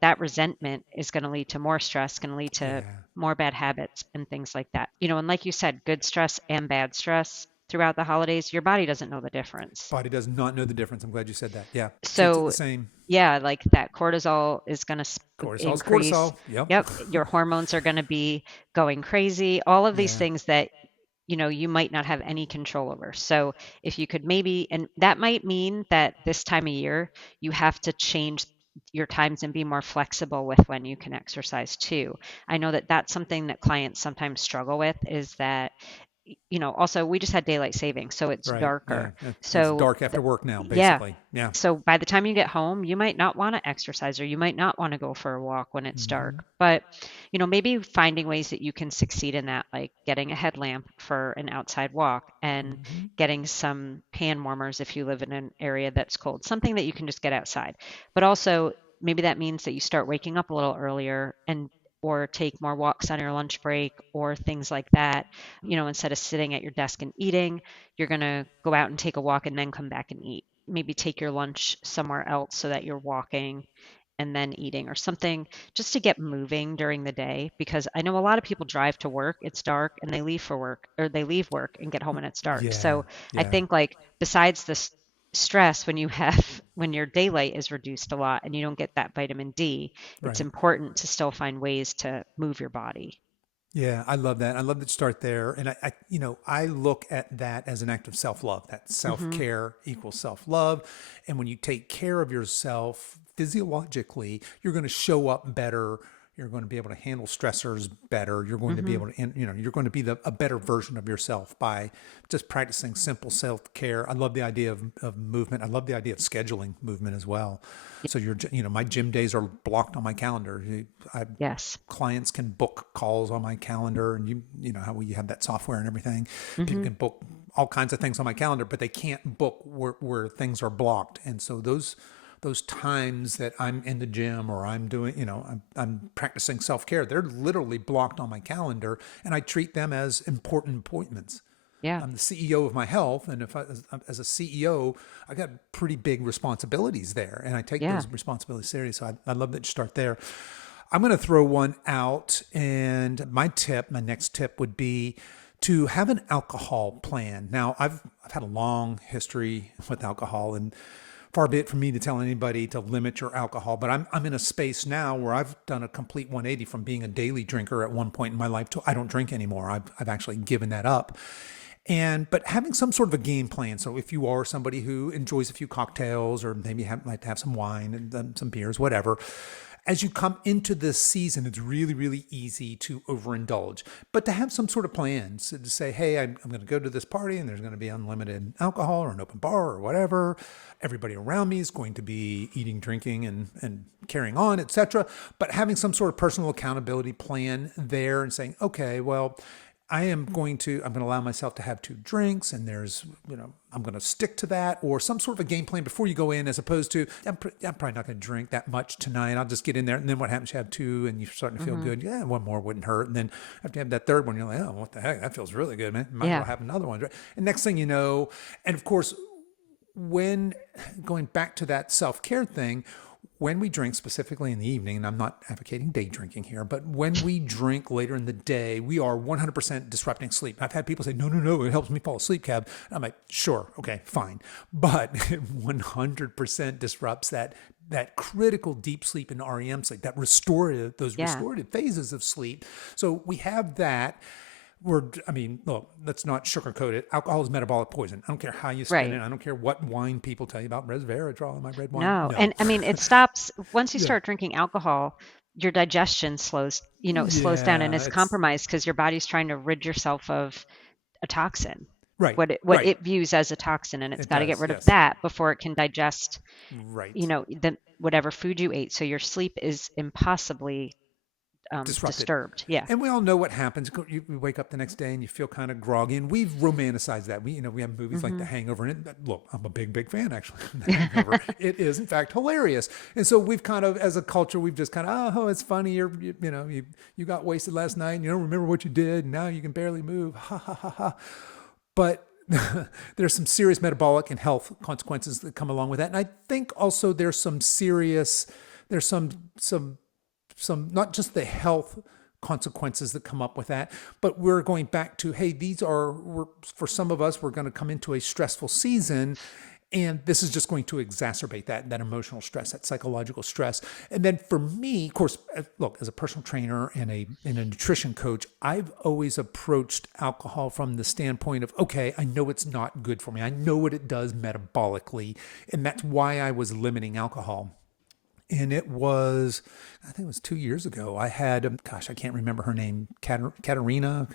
that resentment is going to lead to more stress, going to lead to yeah. more bad habits and things like that. And like you said, good stress and bad stress throughout the holidays, your body doesn't know the difference. Body does not know the difference. I'm glad you said that. Yeah. Treats it the So, same. yeah, like that cortisol is going to Cortisol's increase. cortisol. Yep. Yep, your hormones are going to be going crazy. All of these Yeah. things that you might not have any control over. So if you could maybe, and that might mean that this time of year, you have to change your times and be more flexible with when you can exercise too. I know that that's something that clients sometimes struggle with is that, also we just had daylight savings, so it's Right. Yeah. darker. It's So, dark after work now, yeah. basically. Yeah. So by the time you get home, you might not want to exercise or you might not want to go for a walk when it's Hmm. dark. But, maybe finding ways that you can succeed in that, like getting a headlamp for an outside walk and Hmm. getting some hand warmers if you live in an area that's cold, something that you can just get outside. But also, maybe that means that you start waking up a little earlier and or take more walks on your lunch break or things like that. Instead of sitting at your desk and eating, you're going to go out and take a walk and then come back and eat. Maybe take your lunch somewhere else so that you're walking and then eating or something just to get moving during the day because I know a lot of people drive to work, it's dark, and they leave for work or they leave work and get home and it's dark. Yeah. So I Yeah. think like besides this stress when you have when your daylight is reduced a lot and you don't get that vitamin D, it's Right. important to still find ways to move your body. Yeah, I love that. I love that you start there. And I look at that as an act of self-love. That Mhm. self-care equals self-love. And when you take care of yourself physiologically, you're going to show up better, You're going to be able to handle stressors better. You're going to be Mm-hmm. able to, you're going to be a better version of yourself by just practicing simple self-care. I love the idea of movement. I love the idea of scheduling movement as well. So my gym days are blocked on my calendar. Yes. Clients can book calls on my calendar, and you know how we have that software and everything. People Mm-hmm. can book all kinds of things on my calendar, but they can't book where things are blocked. And so those times that I'm in the gym or I'm doing, I'm practicing self-care, they're literally blocked on my calendar, and I treat them as important appointments. Yeah. I'm the CEO of my health, and as a CEO, I got pretty big responsibilities there, and I take Yeah. those responsibilities seriously. So I love that you start there. I'm going to throw one out, and my next tip would be to have an alcohol plan. Now, I've had a long history with alcohol, and far be it from me to tell anybody to limit your alcohol, but I'm in a space now where I've done a complete 180 from being a daily drinker at one point in my life to I don't drink anymore. I've actually given that up. But having some sort of a game plan. So if you are somebody who enjoys a few cocktails, or maybe like to have some wine and some beers, whatever, as you come into this season, it's really, really easy to overindulge. But to have some sort of plans to say, hey, I'm going to go to this party and there's going to be unlimited alcohol or an open bar or whatever. Everybody around me is going to be eating, drinking, and carrying on, etc. But having some sort of personal accountability plan there and saying, okay, well, I'm going to allow myself to have 2 drinks, and I'm going to stick to that, or some sort of a game plan before you go in, as opposed to, I'm probably not going to drink that much tonight. I'll just get in there. And then what happens? You have 2 and you're starting to feel Mm-hmm. good. Yeah, one more wouldn't hurt. And then after you have that third one, you're like, oh, what the heck? That feels really good, man. Might as Yeah. well have another one. And next thing you know, and of course, when going back to that self-care thing, when we drink specifically in the evening, and I'm not advocating day drinking here, but when we drink later in the day, we are 100% disrupting sleep. I've had people say, no, it helps me fall asleep, Kev. And I'm like, sure, okay, fine. But it 100% disrupts that critical deep sleep and REM sleep, those Yeah. restorative phases of sleep. So we have that. Look, let's not sugarcoat it. Alcohol is metabolic poison. I don't care how you spin Right. it. I don't care what wine people tell you about resveratrol in my red wine. No. No. And I mean, it stops once you Yeah. start drinking alcohol, your digestion slows down and Yeah, is it's compromised because your body's trying to rid yourself of a toxin, right. what Right. it views as a toxin, and it's It got to get does. rid of Yes. that before it can digest, Right. the whatever food you ate. So your sleep is impossibly Disrupted. disturbed. Yeah. And we all know what happens. You wake up the next day and you feel kind of groggy, and we've romanticized that. We have movies like The Hmm. Hangover, and look, I'm a big fan actually of The Hangover. It is in fact hilarious, and so we've kind of, as a culture, we've just kind of, oh, it's funny. You got wasted last night, and you don't remember what you did, and now you can barely move. Ha ha ha ha. But there's some serious metabolic and health consequences that come along with that, and I think also there's some not just the health consequences that come up with that, but we're going back to, hey, for some of us, we're going to come into a stressful season, and this is just going to exacerbate that emotional stress, that psychological stress. And then for me, of course, look, as a personal trainer and a nutrition coach, I've always approached alcohol from the standpoint of, okay, I know it's not good for me. I know what it does metabolically, and that's why I was limiting alcohol. And I think it was 2 years ago. I had, I can't remember her name, Katerina.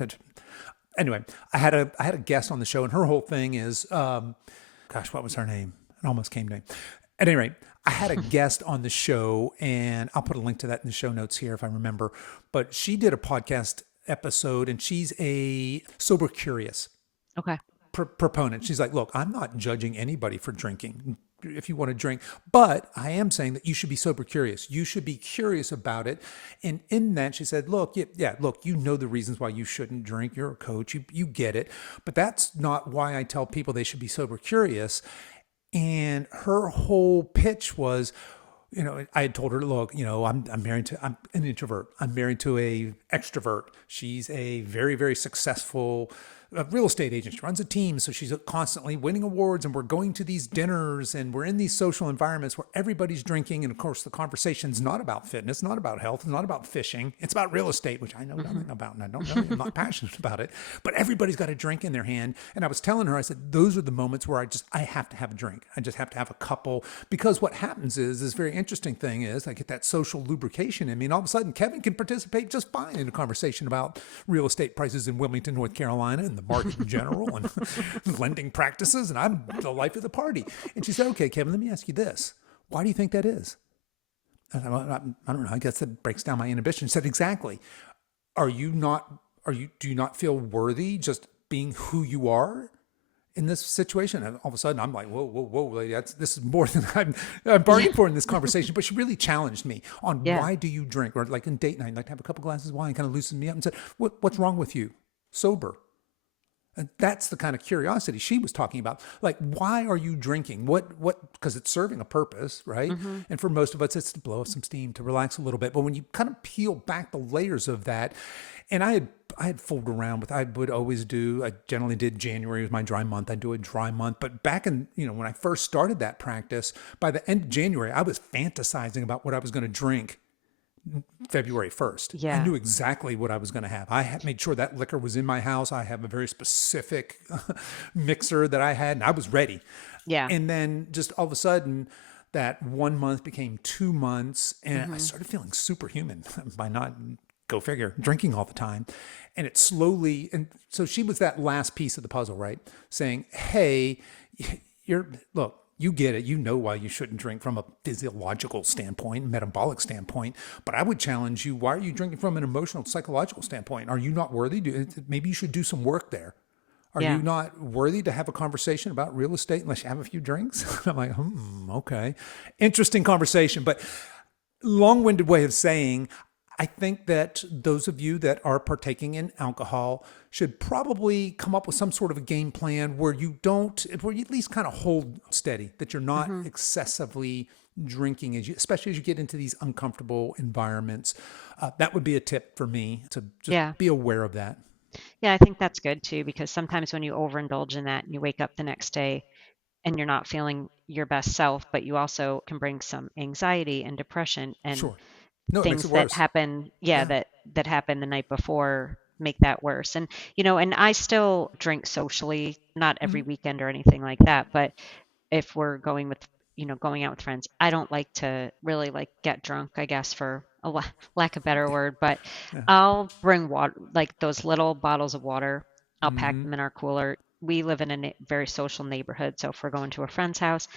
Anyway, I had a guest on the show, and her whole thing is, what was her name? It almost came to me. At any rate, I had a guest on the show, and I'll put a link to that in the show notes here if I remember. But she did a podcast episode, and she's a sober curious Okay. proponent. She's like, look, I'm not judging anybody for drinking if you want to drink, but I am saying that you should be sober curious. You should be curious about it. And in that, she said, look, look, you know the reasons why you shouldn't drink. You're a coach. You get it. But that's not why I tell people they should be sober curious. And her whole pitch was, I had told her, look, I'm an introvert. I'm married to a extrovert. She's a very, very successful a real estate agent. She runs a team, so she's constantly winning awards, and we're going to these dinners, and we're in these social environments where everybody's drinking. And of course, the conversation's not about fitness, not about health, not about fishing. It's about real estate, which I know Hmm. nothing about, and I don't know. I'm not passionate about it. But everybody's got a drink in their hand. And I was telling her, I said, those are the moments where I have to have a drink. I just have to have a couple, because what happens is this very interesting thing is I get that social lubrication in me, and all of a sudden Kevin can participate just fine in a conversation about real estate prices in Wilmington, North Carolina, and the market in general, and lending practices, and I'm the life of the party. And she said, okay, Kevin, let me ask you this. Why do you think that is? And I don't know. I guess that breaks down my inhibition. She said, exactly. Are you not, do you not feel worthy just being who you are in this situation? And all of a sudden I'm like, whoa, whoa, whoa, lady, this is more than I'm Yeah. bargaining for in this conversation. But she really challenged me on Yeah. why do you drink? Or like in date night, like to have a couple glasses of wine, kind of loosened me up and said, what's wrong with you? Sober. And that's the kind of curiosity she was talking about. Like, why are you drinking? Because it's serving a purpose, right? Hmm. And for most of us, it's to blow off some steam, to relax a little bit. But when you kind of peel back the layers of that, and I had fooled around with, I would always do, I generally did January was my dry month. I'd do a dry month. But back in, when I first started that practice, by the end of January, I was fantasizing about what I was going to drink February 1st. I Yeah. knew exactly what I was going to have. I had made sure that liquor was in my house. I have a very specific mixer that I had, and I was ready. Yeah. And then just all of a sudden, that 1 month became 2 months, and I Hmm. started feeling superhuman by not, go figure, drinking all the time. And it slowly, and so she was that last piece of the puzzle, right? Saying, hey, look, you get it. You know why you shouldn't drink from a physiological standpoint, metabolic standpoint. But I would challenge you, why are you drinking from an emotional, psychological standpoint? Are you not worthy? Maybe you should do some work there. Are you Yeah. not worthy to have a conversation about real estate unless you have a few drinks? I'm like, okay. Interesting conversation, but long-winded way of saying, I think that those of you that are partaking in alcohol should probably come up with some sort of a game plan where you don't, where you at least kind of hold steady, that you're not Hmm. excessively drinking, especially as you get into these uncomfortable environments. That would be a tip for me, to just Yeah. be aware of that. Yeah, I think that's good too, because sometimes when you overindulge in that and you wake up the next day and you're not feeling your best self, but you also can bring some anxiety and depression and Sure. No, it makes it things that worse. happen, yeah, Yeah. that happened the night before make that worse. And and I still drink socially, not every Mhm. weekend or anything like that, but if we're going with going out with friends, I don't like to really like get drunk, I guess, for a lack of better Yeah. word, but Yeah. I'll bring water, like those little bottles of water. I'll pack Mm-hmm. them in our cooler. We live in a very social neighborhood, so if we're going to a friend's house,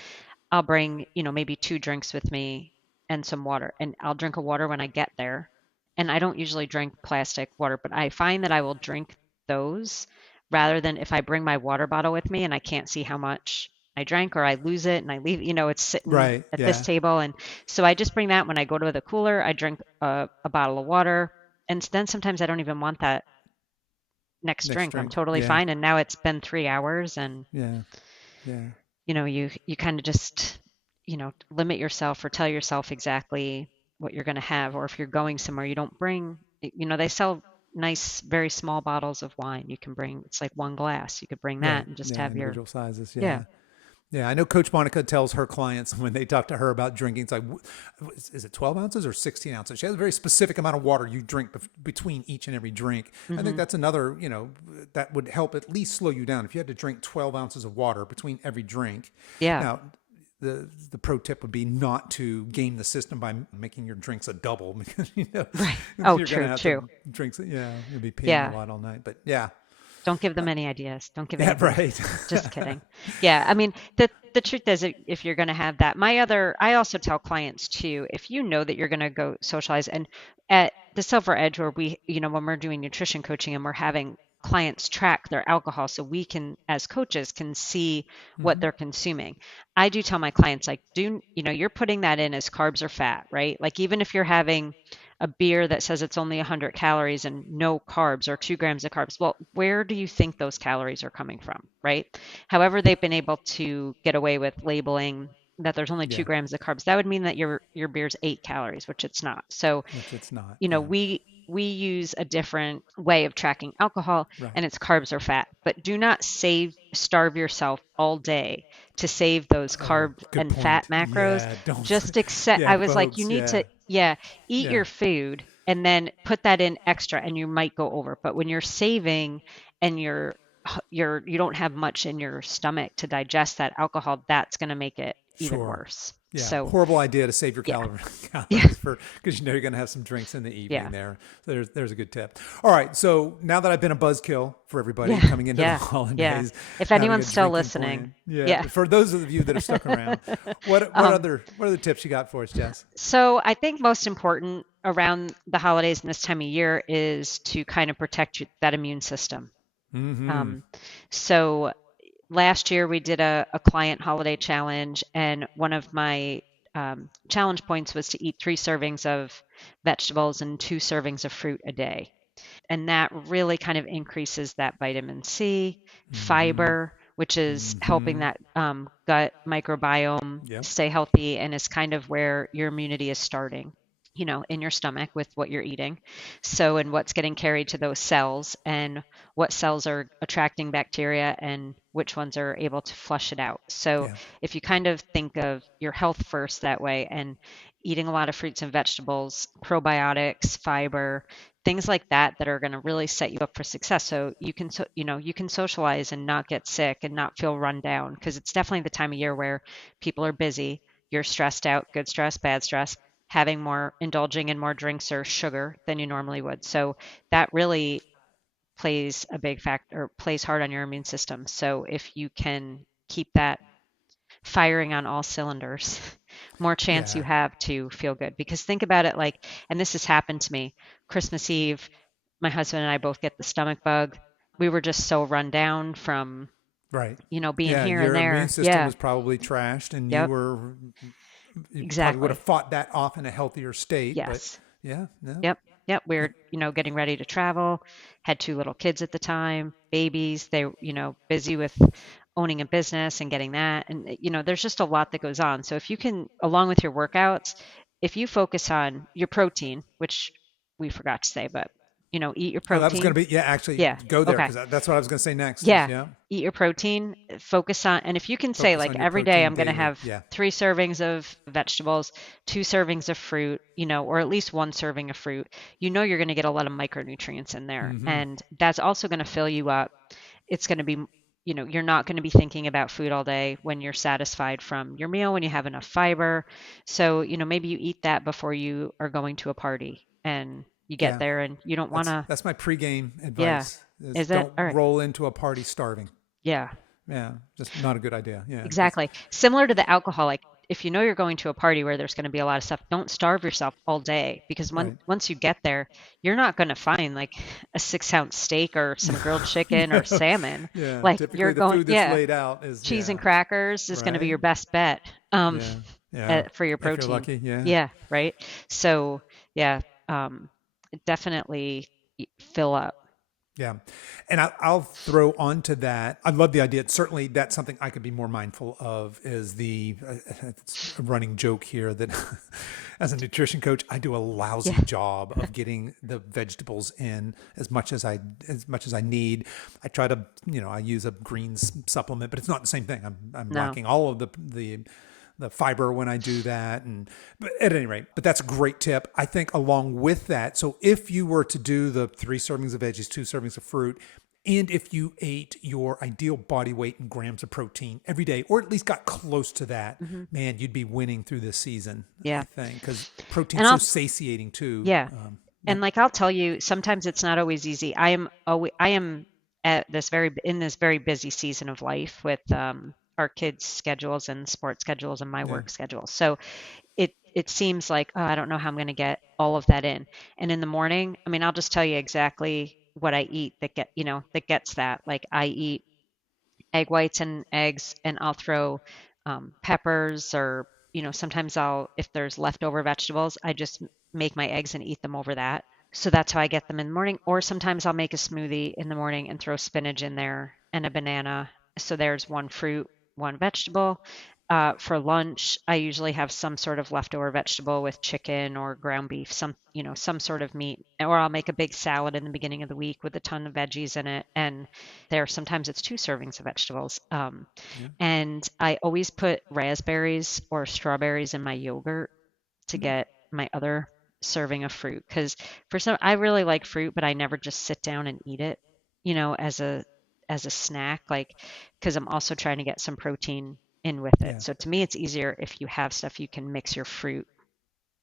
I'll bring, maybe two drinks with me and some water, and I'll drink a water when I get there. And I don't usually drink plastic water, but I find that I will drink those rather than if I bring my water bottle with me and I can't see how much I drank or I lose it and I leave, it's sitting Right. at this Yeah. table. And so I just bring that when I go to the cooler. I drink a bottle of water. And then sometimes I don't even want that next Next drink. I'm drink. totally Yeah. fine. And now it's been 3 hours and Yeah. Yeah. you kind of just limit yourself or tell yourself exactly what you're going to have, or if you're going somewhere you don't bring, they sell nice very small bottles of wine. You can bring, it's like one glass, you could bring that Right. and just Yeah. have your, Individual sizes. yeah. Yeah. Yeah. I know Coach Monica tells her clients when they talk to her about drinking, it's like, is it 12 ounces or 16 ounces? She has a very specific amount of water you drink between each and every drink. I think Hmm. that's another, that would help at least slow you down if you had to drink 12 ounces of water between every drink. Yeah. Now, the pro tip would be not to game the system by making your drinks a double, because Right. Oh, you're gonna true, have to true. drink. Yeah, you'll be peeing a Yeah. lot all night. But yeah, Don't give them any ideas. Don't give yeah, anybody. right. Just kidding. Yeah, I mean, the truth is, if you're going to have that, I also tell clients too, if you know that you're going to go socialize, and at the Silver Edge, where we, when we're doing nutrition coaching and we're having clients track their alcohol so we can, as coaches, can see what Hmm. they're consuming. I do tell my clients, like, you're putting that in as carbs or fat, right? Like, even if you're having a beer that says it's only 100 calories and no carbs or 2 grams of carbs. Well, where do you think those calories are coming from, right? However, they've been able to get away with labeling, that there's only Yeah. 2 grams of carbs, that would mean that your beer's 8 calories, which it's not. So, Which it's not. you know, Yeah. we use a different way of tracking alcohol, Right. and it's carbs or fat. But do not starve yourself all day to save those Oh, carb good and fat point. macros. Yeah. Don't. Just accept, Yeah, I was like, you folks. need Yeah. to, yeah, eat Yeah. your food and then put that in extra, and you might go over. But when you're saving and you don't have much in your stomach to digest that alcohol, that's going to make it even Sure. worse. Yeah, So, horrible idea to save your yeah, yeah, calories for because you know you're going to have some drinks in the yeah, evening there. So there's a good tip. All right, so now that I've been a buzzkill for everybody yeah, coming into the yeah, yeah. holidays, If having a anyone's still drinking listening, plan. Yeah, yeah. for those of you that have stuck around, Um, what other tips you got for us, Jess? so I think most important around the holidays and this time of year is to kind of protect that immune system. Mm-hmm. Um, so last year we did a client holiday challenge, and one of my challenge points was to eat 3 servings of vegetables and 2 servings of fruit a day. And that really kind of increases that vitamin C, Mm-hmm. fiber, which is helping Mm-hmm. that gut microbiome Yep. stay healthy, and is kind of where your immunity is starting, in your stomach with what you're eating. So, and what's getting carried to those cells, and what cells are attracting bacteria, and which ones are able to flush it out. So, Yeah. if you kind of think of your health first that way, and eating a lot of fruits and vegetables, probiotics, fiber, things like that that are going to really set you up for success, so you can you can socialize and not get sick and not feel run down, because it's definitely the time of year where people are busy, you're stressed out, good stress, bad stress, having more indulging in more drinks or sugar than you normally would. So that really plays a big factor, or plays hard on your immune system. So if you can keep that firing on all cylinders, more chance you Yeah. have to feel good. Because think about it, like, and this has happened to me, Christmas Eve, my husband and I both get the stomach bug. We were just so run down from, Right. being Yeah, here and your immune there. system Yeah. was probably trashed, and Yep. you probably would have Exactly. fought that off in a healthier state. But Yes. yeah, no, Yep. Yep. We yep. were, getting ready to travel, had 2 little kids at the time, babies. They, busy with owning a business and getting that. And, there's just a lot that goes on. So if you can, along with your workouts, if you focus on your protein, which we forgot to say, but, eat your Oh, that was going protein. to be, yeah, actually Yeah. go there Okay. because that's what I was going to say next is, Yeah, yeah, eat your protein, focus on, and if you can say, focus like, on your every day protein I'm going to daily. have Yeah. 3 servings of vegetables, 2 servings of fruit, or at least 1 serving of fruit, you're going to get a lot of micronutrients in there. Mm-hmm. And that's also going to fill you up. It's going to be, you're not going to be thinking about food all day when you're satisfied from your meal, when you have enough fiber. So, maybe you eat that before you are going to a party, and you get Yeah. there and you don't want to, That's my pregame yeah. advice is Is it? don't All right. roll into a party starving. Yeah. Yeah. Just not a good idea. Yeah. Just, Exactly. Similar to the alcohol, like, if you know you're going to a party where there's going to be a lot of stuff, don't starve yourself all day, because right. once you get there, you're not going to find like a 6-ounce steak or some grilled chicken or No. salmon. Yeah. Like, Typically you're the going, food that's yeah, laid out is, cheese and yeah. crackers is going to be Right. your best bet, um, Yeah. Yeah. for your If you're protein. lucky. Yeah. Yeah, right. So, yeah, definitely fill up. Yeah. And I'll throw onto that. I love the idea. Certainly, that's something I could be more mindful of is it's a running joke here that as a nutrition coach, I do a lousy Yeah. job of getting the vegetables in as much as I need. I try to, I use a greens supplement, but it's not the same thing. I'm No. lacking all of the fiber when I do that. But at any rate, but that's a great tip. I think along with that, so if you were to do the 3 servings of veggies, 2 servings of fruit, and if you ate your ideal body weight in grams of protein every day, or at least got close to that, Hmm. man, you'd be winning through this season, I Yeah. think, because And protein's so I'll, satiating too. yeah. Yeah, And like, I'll tell you, sometimes it's not always easy. I am at this very busy season of life with our kids' schedules and sports schedules and my yeah, work schedule. So it seems like, oh, I don't know how I'm going to get all of that in. And in the morning, I mean, I'll just tell you exactly what I eat that gets that. Like, I eat egg whites and eggs, and I'll throw peppers, or sometimes if there's leftover vegetables, I just make my eggs and eat them over that. So that's how I get them in the morning. Or sometimes I'll make a smoothie in the morning and throw spinach in there and a banana. So there's one fruit, one vegetable. For lunch, I usually have some sort of leftover vegetable with chicken or ground beef, some sort of meat, or I'll make a big salad in the beginning of the week with a ton of veggies in it. And sometimes it's two servings of vegetables. Yeah. And I always put raspberries or strawberries in my yogurt to Okay. get my other serving of fruit. Because I really like fruit, but I never just sit down and eat it, as a snack, like, because I'm also trying to get some protein in with it. Yeah. So to me, it's easier if you have stuff you can mix your fruit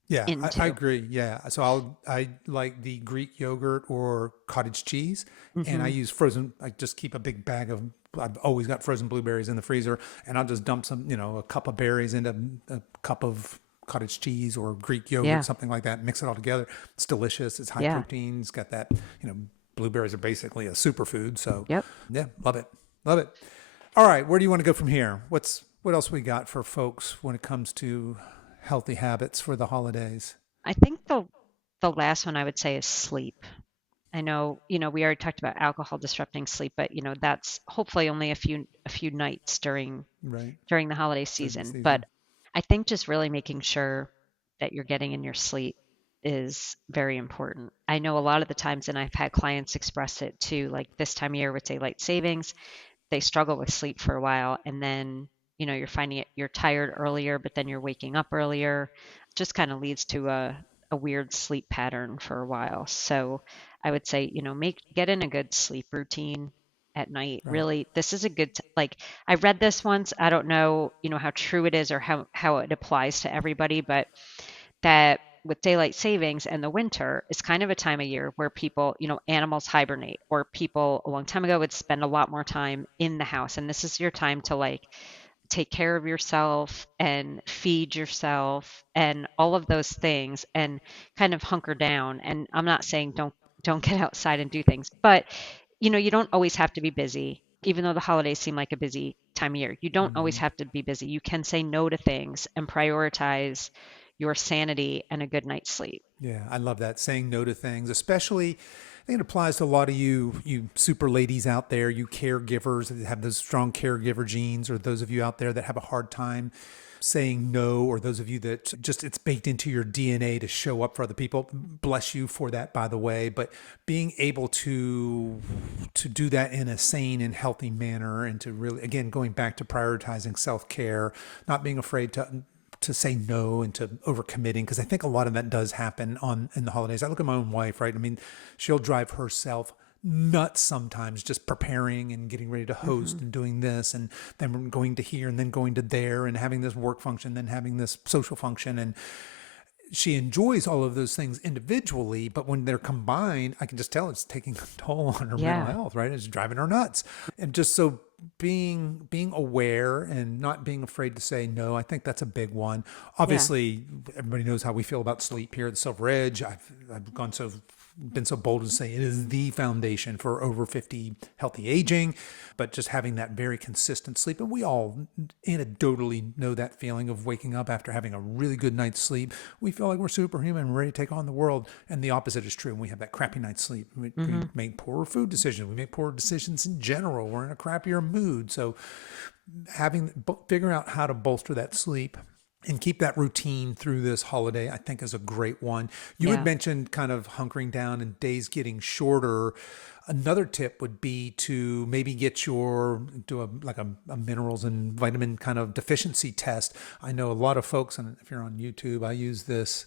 Yeah, I into. agree. Yeah. So I like the Greek yogurt or cottage cheese, and I Hmm. use frozen. I just keep a big bag of. I've always got frozen blueberries in the freezer, and I'll just dump some, a cup of berries into a cup of cottage cheese or Greek yogurt, Yeah. something like that. Mix it all together. It's delicious. It's high Yeah. protein. It's got that. Blueberries are basically a superfood. So, Yep. yeah, love it, love it. All right, where do you want to go from here? What else we got for folks when it comes to healthy habits for the holidays? I think the last one I would say is sleep. I know, we already talked about alcohol disrupting sleep, but that's hopefully only a few nights Right. during the holiday During the season. But season. I think just really making sure that you're getting in your sleep is very important. I know a lot of the times, and I've had clients express it too, like this time of year with daylight savings, they struggle with sleep for a while, and then you're finding you're tired earlier, but then you're waking up earlier. Just kind of leads to a weird sleep pattern for a while. So I would say, make get in a good sleep routine at night. Right. Really, this is a good like, I read this once. I don't know, how true it is or how it applies to everybody, but that with daylight savings and the winter is kind of a time of year where people, animals hibernate, or people a long time ago would spend a lot more time in the house. And this is your time to like take care of yourself and feed yourself and all of those things and kind of hunker down. And I'm not saying don't get outside and do things, but you don't always have to be busy. Even though the holidays seem like a busy time of year, you don't always Hmm. have to be busy. You can say no to things and prioritize your sanity and a good night's sleep. Yeah, I love that saying no to things, especially I think it applies to a lot of you super ladies out there, you caregivers that have those strong caregiver genes, or those of you out there that have a hard time saying no, or those of you that just it's baked into your DNA to show up for other people. Bless you for that, by the way. But being able to do that in a sane and healthy manner, and to really, again, going back to prioritizing self-care, not being afraid to say no and to overcommitting, because I think a lot of that does happen on in the holidays. I look at my own wife, right? I mean, she'll drive herself nuts sometimes just preparing and getting ready to host Hmm. and doing this, and then we're going to here and then going to there and having this work function, then having this social function. And she enjoys all of those things individually, but when they're combined, I can just tell it's taking a toll on her mental Yeah. health, right? It's driving her nuts. And just so being aware and not being afraid to say no, I think that's a big one. Yeah. Obviously, everybody knows how we feel about sleep here at the Silver Edge. I've been so bold to say it is the foundation for over 50 healthy aging, but just having that very consistent sleep. And we all anecdotally know that feeling of waking up after having a really good night's sleep. We feel like we're superhuman and ready to take on the world. And the opposite is true. When we have that crappy night's sleep, we Hmm. make poorer food decisions. We make poorer decisions in general. We're in a crappier mood. So figuring out how to bolster that sleep and keep that routine through this holiday, I think, is a great one. You had Yeah. mentioned kind of hunkering down and days getting shorter. Another tip would be to maybe do a minerals and vitamin kind of deficiency test. I know a lot of folks, and if you're on YouTube, I use this.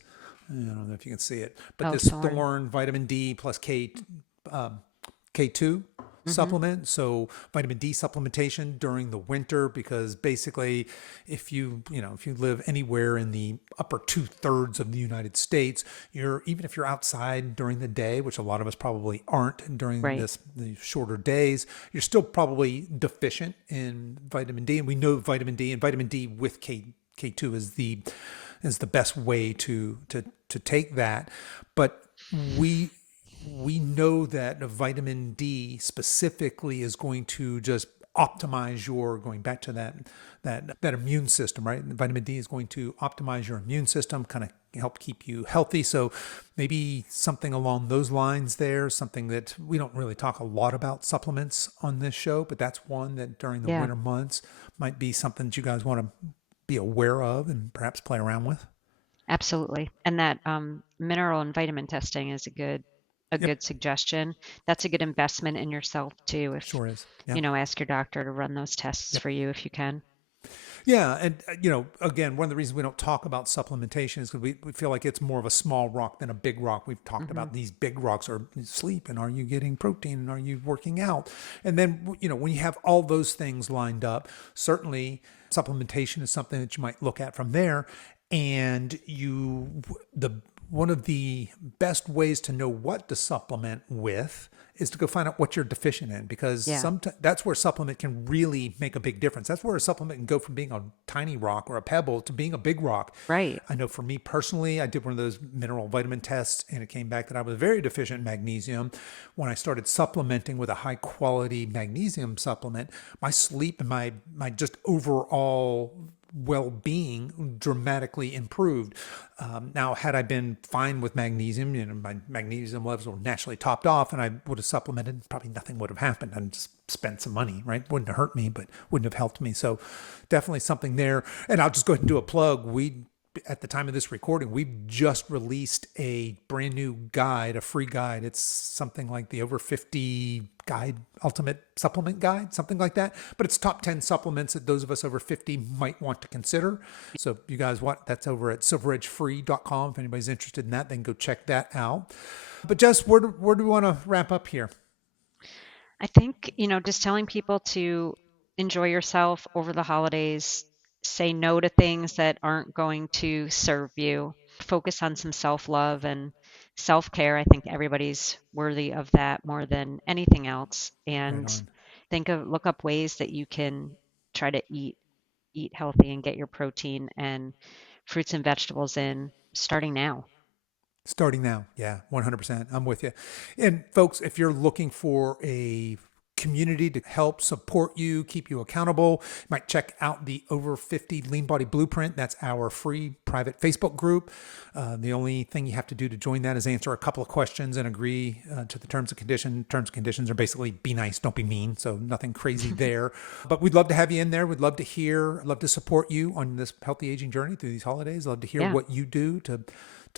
I don't know if you can see it, but Oh, this Thorn. Thorn vitamin D plus K2 Hmm. supplement. So vitamin D supplementation during the winter, because basically if you live anywhere in the upper 2/3 of the United States, even if you're outside during the day, which a lot of us probably aren't during Right. the shorter days, you're still probably deficient in vitamin D. And we know vitamin D with K2 is the best way to take that. But we know that vitamin D specifically is going to just optimize your going back to that immune system, right? Vitamin D is going to optimize your immune system, kind of help keep you healthy. So maybe something along those lines there, something that we don't really talk a lot about supplements on this show, but that's one that during the Yeah. winter months might be something that you guys want to be aware of and perhaps play around with. Absolutely. And that mineral and vitamin testing is a Yep, good suggestion. That's a good investment in yourself too. If sure is. Yeah. ask your doctor to run those tests Yep. for you if you can. Yeah, and again, one of the reasons we don't talk about supplementation is because we feel like it's more of a small rock than a big rock. We've talked Hmm. about these big rocks are sleep, and are you getting protein, and are you working out? And then, when you have all those things lined up, certainly supplementation is something that you might look at from there. And the one of the best ways to know what to supplement with is to go find out what you're deficient in, because Yeah. sometimes that's where a supplement can really make a big difference. That's where a supplement can go from being a tiny rock or a pebble to being a big rock. Right. I know for me personally, I did one of those mineral vitamin tests and it came back that I was very deficient in magnesium. When I started supplementing with a high quality magnesium supplement, my sleep and my just overall well-being dramatically improved. Now, had I been fine with magnesium, my magnesium levels were naturally topped off, and I would have supplemented, probably nothing would have happened. I'd just spent some money, right? Wouldn't have hurt me, but wouldn't have helped me. So definitely something there. And I'll just go ahead and do a plug. At the time of this recording, we've just released a brand new guide, a free guide. It's something like the Over 50 Guide, Ultimate Supplement Guide, something like that. But it's top 10 supplements that those of us over 50 might want to consider. So you guys that's over at silveredgefree.com. If anybody's interested in that, then go check that out. But Jess, where do we want to wrap up here? I think, just telling people to enjoy yourself over the holidays, say no to things that aren't going to serve you, focus on some self-love and self-care. I think everybody's worthy of that more than anything else. Right And on. look up ways that you can try to eat healthy and get your protein and fruits and vegetables in starting now. Starting now. Yeah, 100%. I'm with you. And folks, if you're looking for a community to help support you, keep you accountable, you might check out the Over 50 Lean Body Blueprint. That's our free private Facebook group. The only thing you have to do to join that is answer a couple of questions and agree to the terms and conditions. Terms and conditions are basically be nice, don't be mean. So nothing crazy there. But we'd love to have you in there. We'd love to support you on this healthy aging journey through these holidays. Love to hear Yeah. what you do to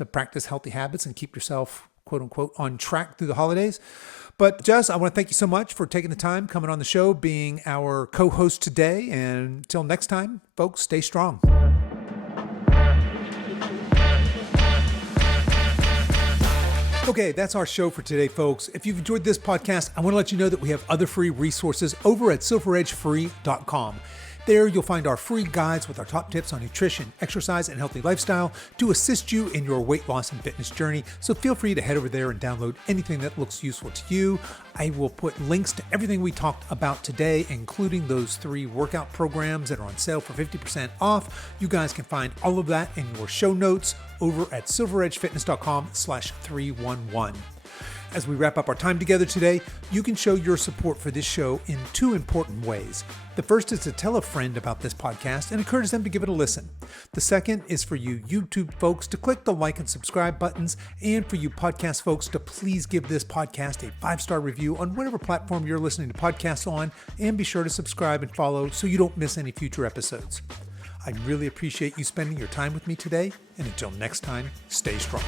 practice healthy habits and keep yourself, quote unquote, on track through the holidays. But Jess, I want to thank you so much for taking the time, coming on the show, being our co-host today. And until next time, folks, stay strong. Okay, that's our show for today, folks. If you've enjoyed this podcast, I want to let you know that we have other free resources over at silveredgefree.com. There, you'll find our free guides with our top tips on nutrition, exercise, and healthy lifestyle to assist you in your weight loss and fitness journey. So feel free to head over there and download anything that looks useful to you. I will put links to everything we talked about today, including those 3 workout programs that are on sale for 50% off. You guys can find all of that in your show notes over at silveredgefitness.com/311. As we wrap up our time together today, you can show your support for this show in 2 important ways. The first is to tell a friend about this podcast and encourage them to give it a listen. The second is for you YouTube folks to click the like and subscribe buttons, and for you podcast folks to please give this podcast a 5-star review on whatever platform you're listening to podcasts on, and be sure to subscribe and follow so you don't miss any future episodes. I really appreciate you spending your time with me today, and until next time, stay strong.